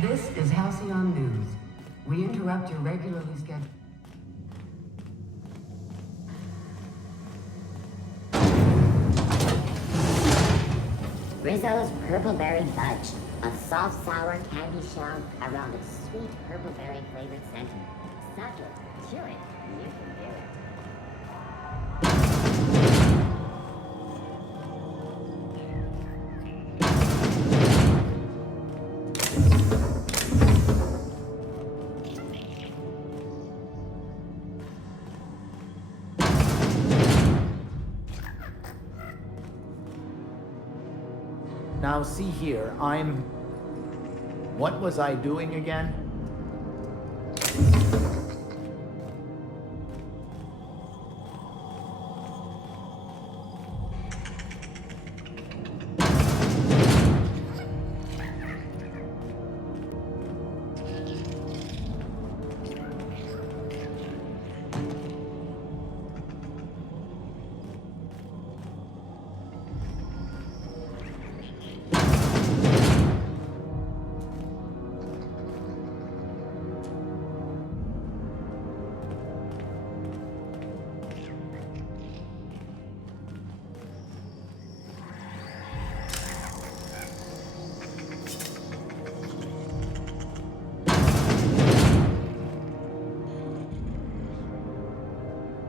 This is Halcyon News. We interrupt your regularly scheduled... Rizzo's Purpleberry Fudge. A soft, sour candy shell around a sweet purpleberry flavored center. Suck it, chew it, you can do it. Now see here, what was I doing again?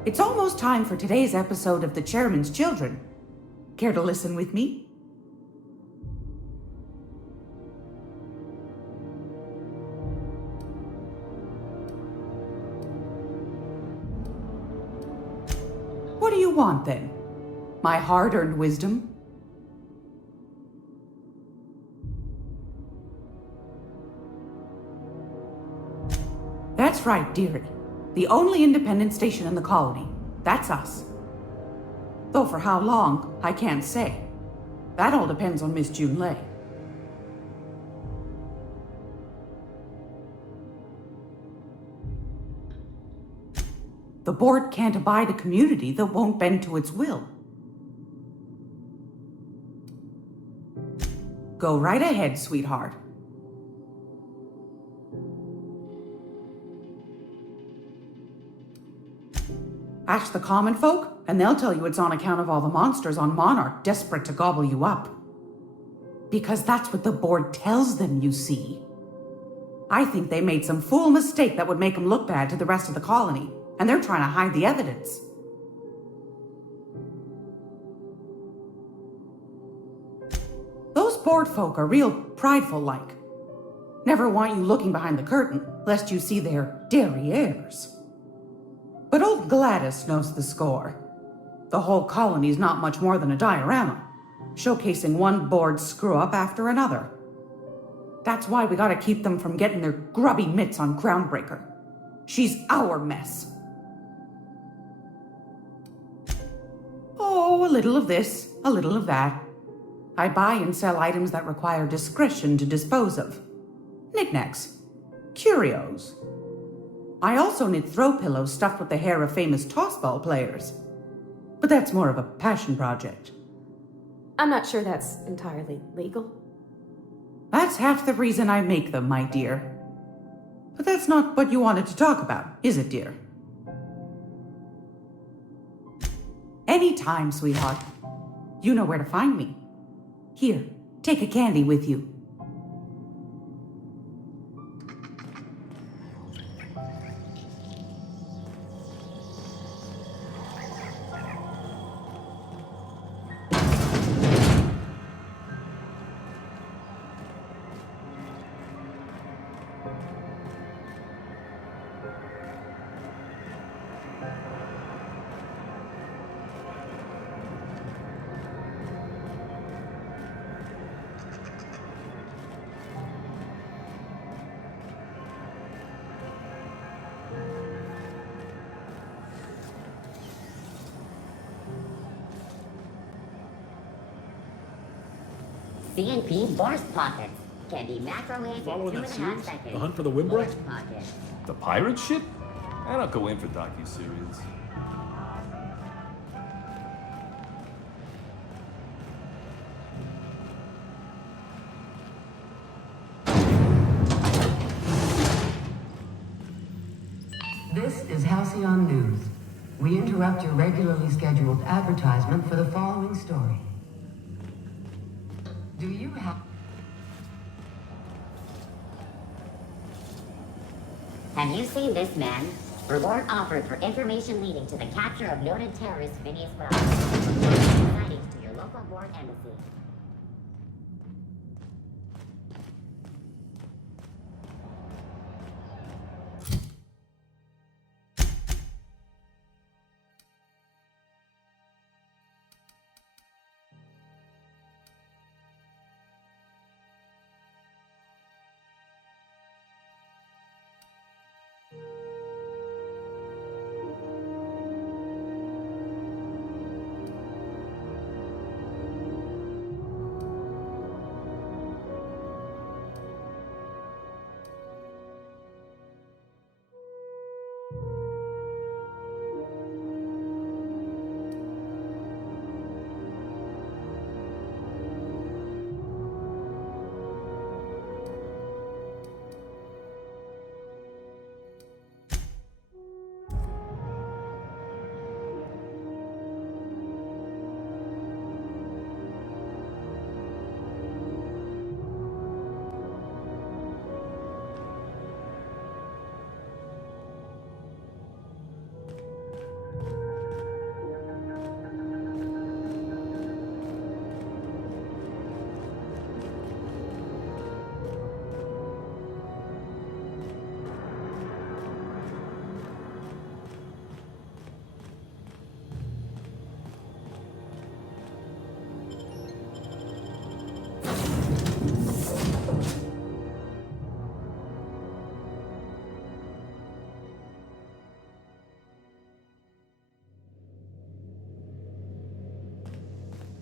It's almost time for today's episode of The Chairman's Children. Care to listen with me? What do you want, then? My hard-earned wisdom? That's right, dearie. The only independent station in the colony. That's us. Though for how long, I can't say. That all depends on Miss Junlei. The board can't abide a community that won't bend to its will. Go right ahead, sweetheart. Ask the common folk, and they'll tell you it's on account of all the monsters on Monarch desperate to gobble you up. Because that's what the board tells them, you see. I think they made some fool mistake that would make them look bad to the rest of the colony, and they're trying to hide the evidence. Those board folk are real prideful-like. Never want you looking behind the curtain, lest you see their derrieres. But old Gladys knows the score. The whole colony's not much more than a diorama, showcasing one board screw-up after another. That's why we gotta keep them from getting their grubby mitts on Groundbreaker. She's our mess. Oh, a little of this, a little of that. I buy and sell items that require discretion to dispose of. Knickknacks. Curios. I also knit throw pillows stuffed with the hair of famous tossball players. But that's more of a passion project. I'm not sure that's entirely legal. That's half the reason I make them, my dear. But that's not what you wanted to talk about, is it, dear? Anytime, sweetheart. You know where to find me. Here, take a candy with you. CNP Burst Pockets can be microwaved in Following 2.5 that series? seconds. The Hunt for the Windbreak? Burst Pocket. The pirate ship? I don't go in for docu-series. This is Halcyon News. We interrupt your regularly scheduled advertisement for the following story. Do you have... Have you seen this man? Reward offered for information leading to the capture of noted terrorist Phineas Brown. Sightings to your local board embassy.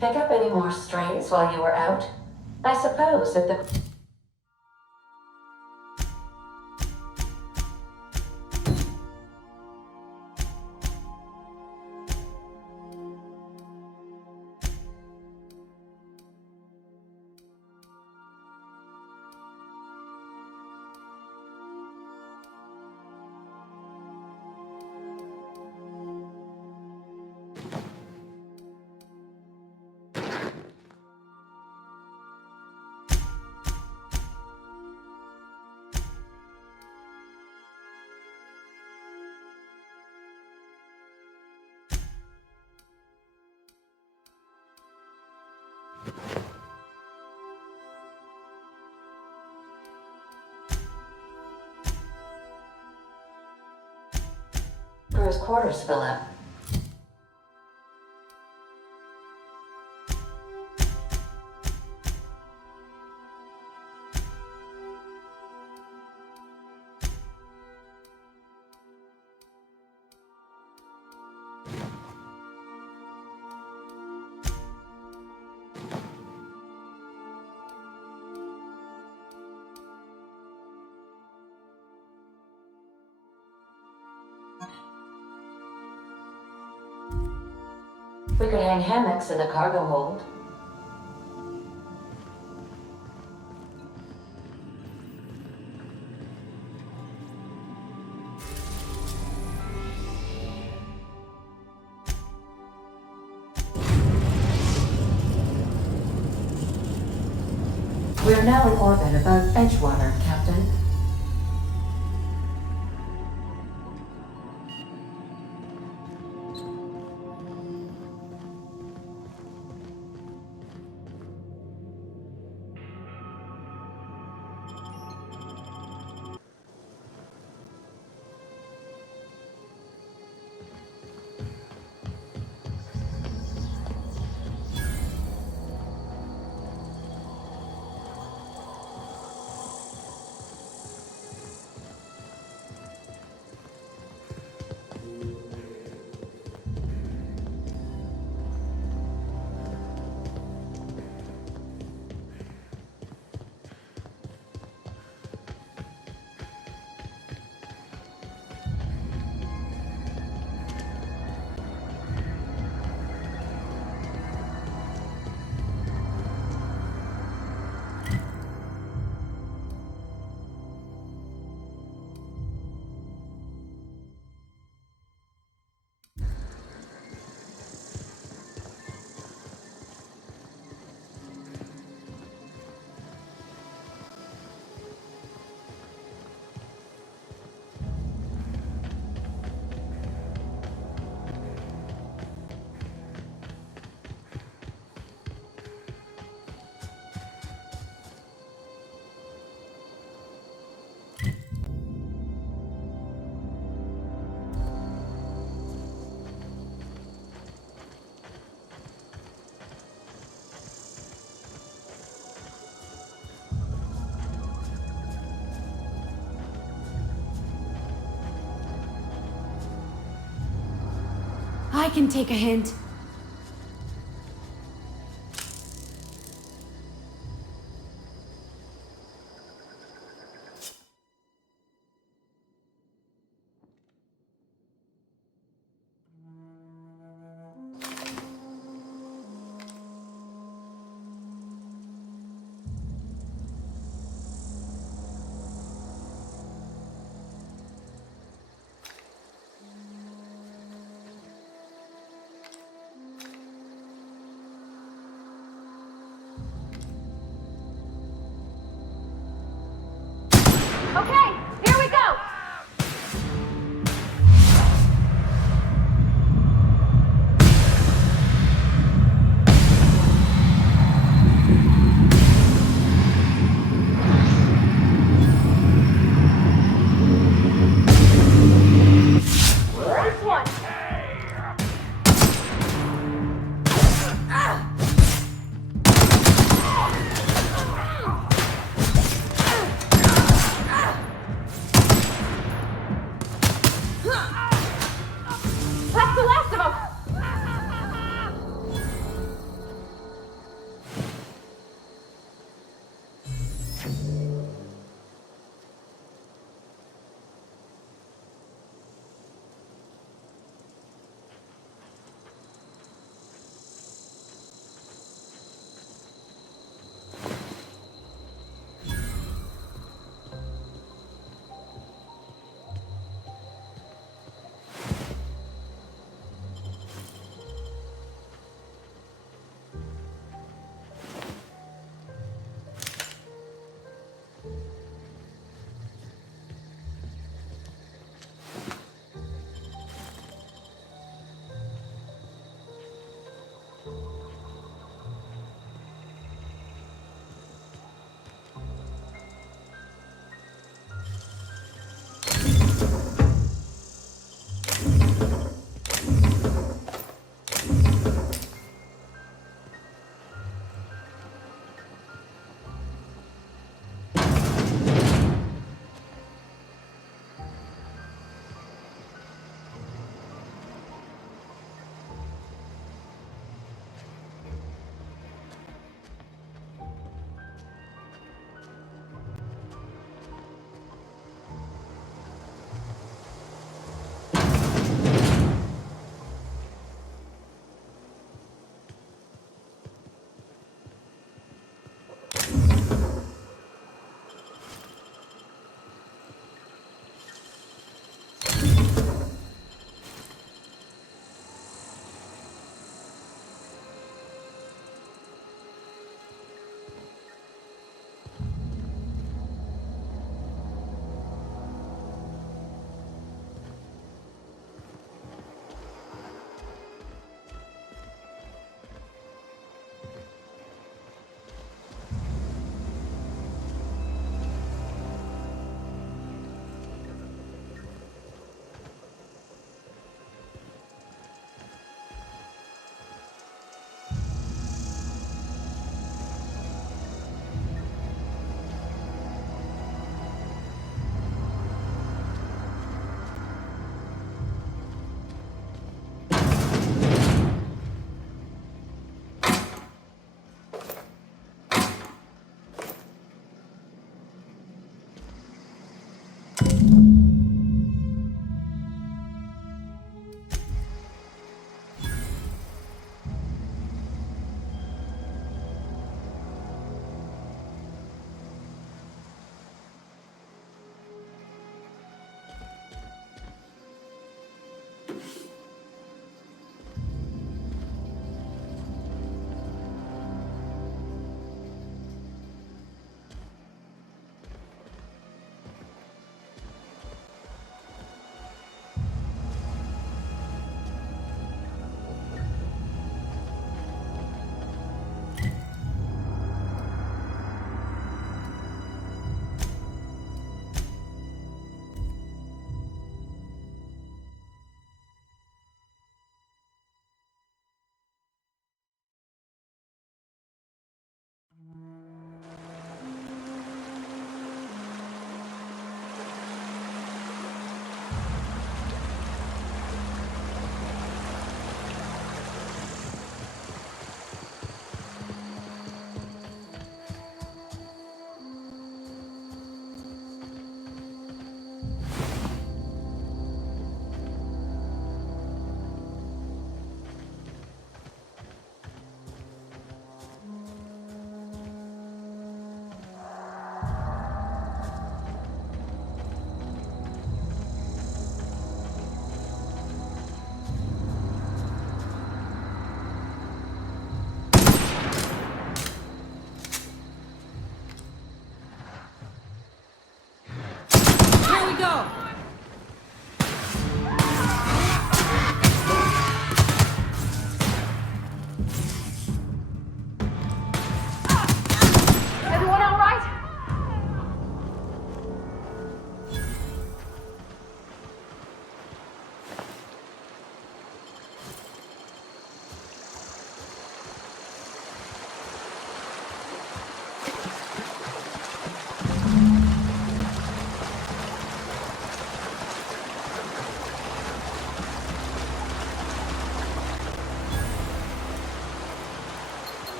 Pick up any more strays while you were out? I suppose if the... Crew's quarters fill up. We could hang hammocks in the cargo hold. We are now in orbit above Edgewater, Captain. I can take a hint.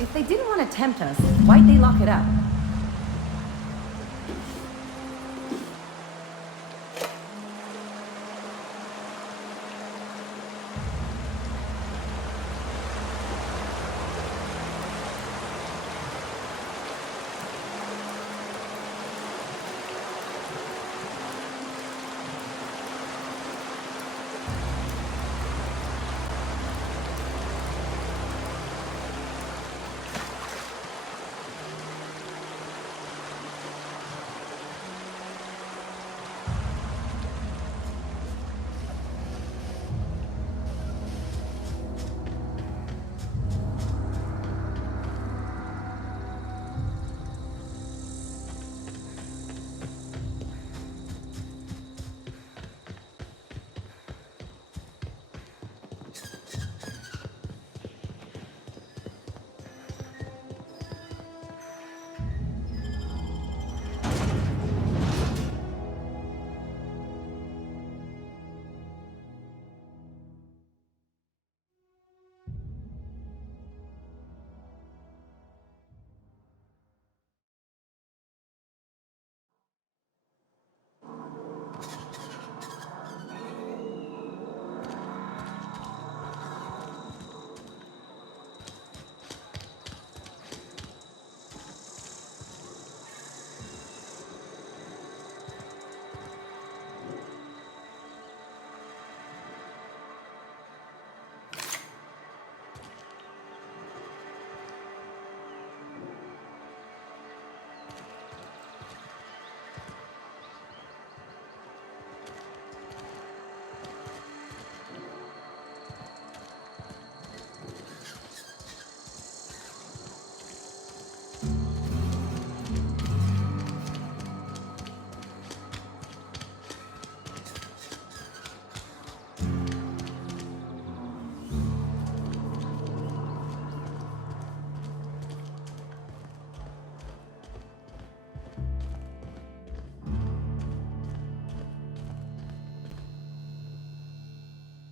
If they didn't want to tempt us, why'd they lock it up?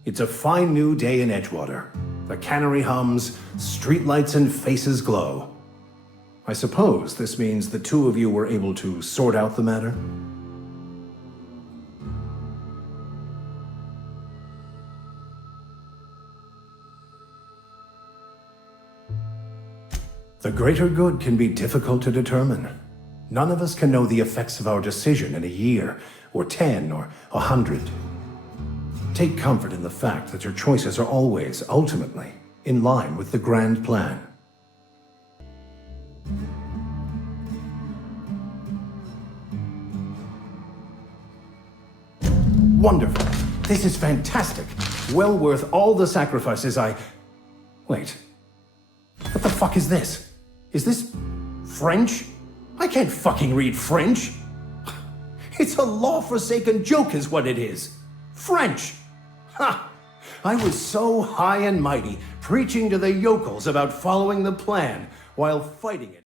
It's a fine new day in Edgewater. The cannery hums, streetlights and faces glow. I suppose this means the two of you were able to sort out the matter? The greater good can be difficult to determine. None of us can know the effects of our decision in a year, or 10, or 100. Take comfort in the fact that your choices are always, ultimately, in line with the grand plan. Wonderful. This is fantastic. Well worth all the sacrifices Wait. What the fuck is this? Is this French? I can't fucking read French. It's a law-forsaken joke is what it is. French. Ha! I was so high and mighty, preaching to the yokels about following the plan while fighting it.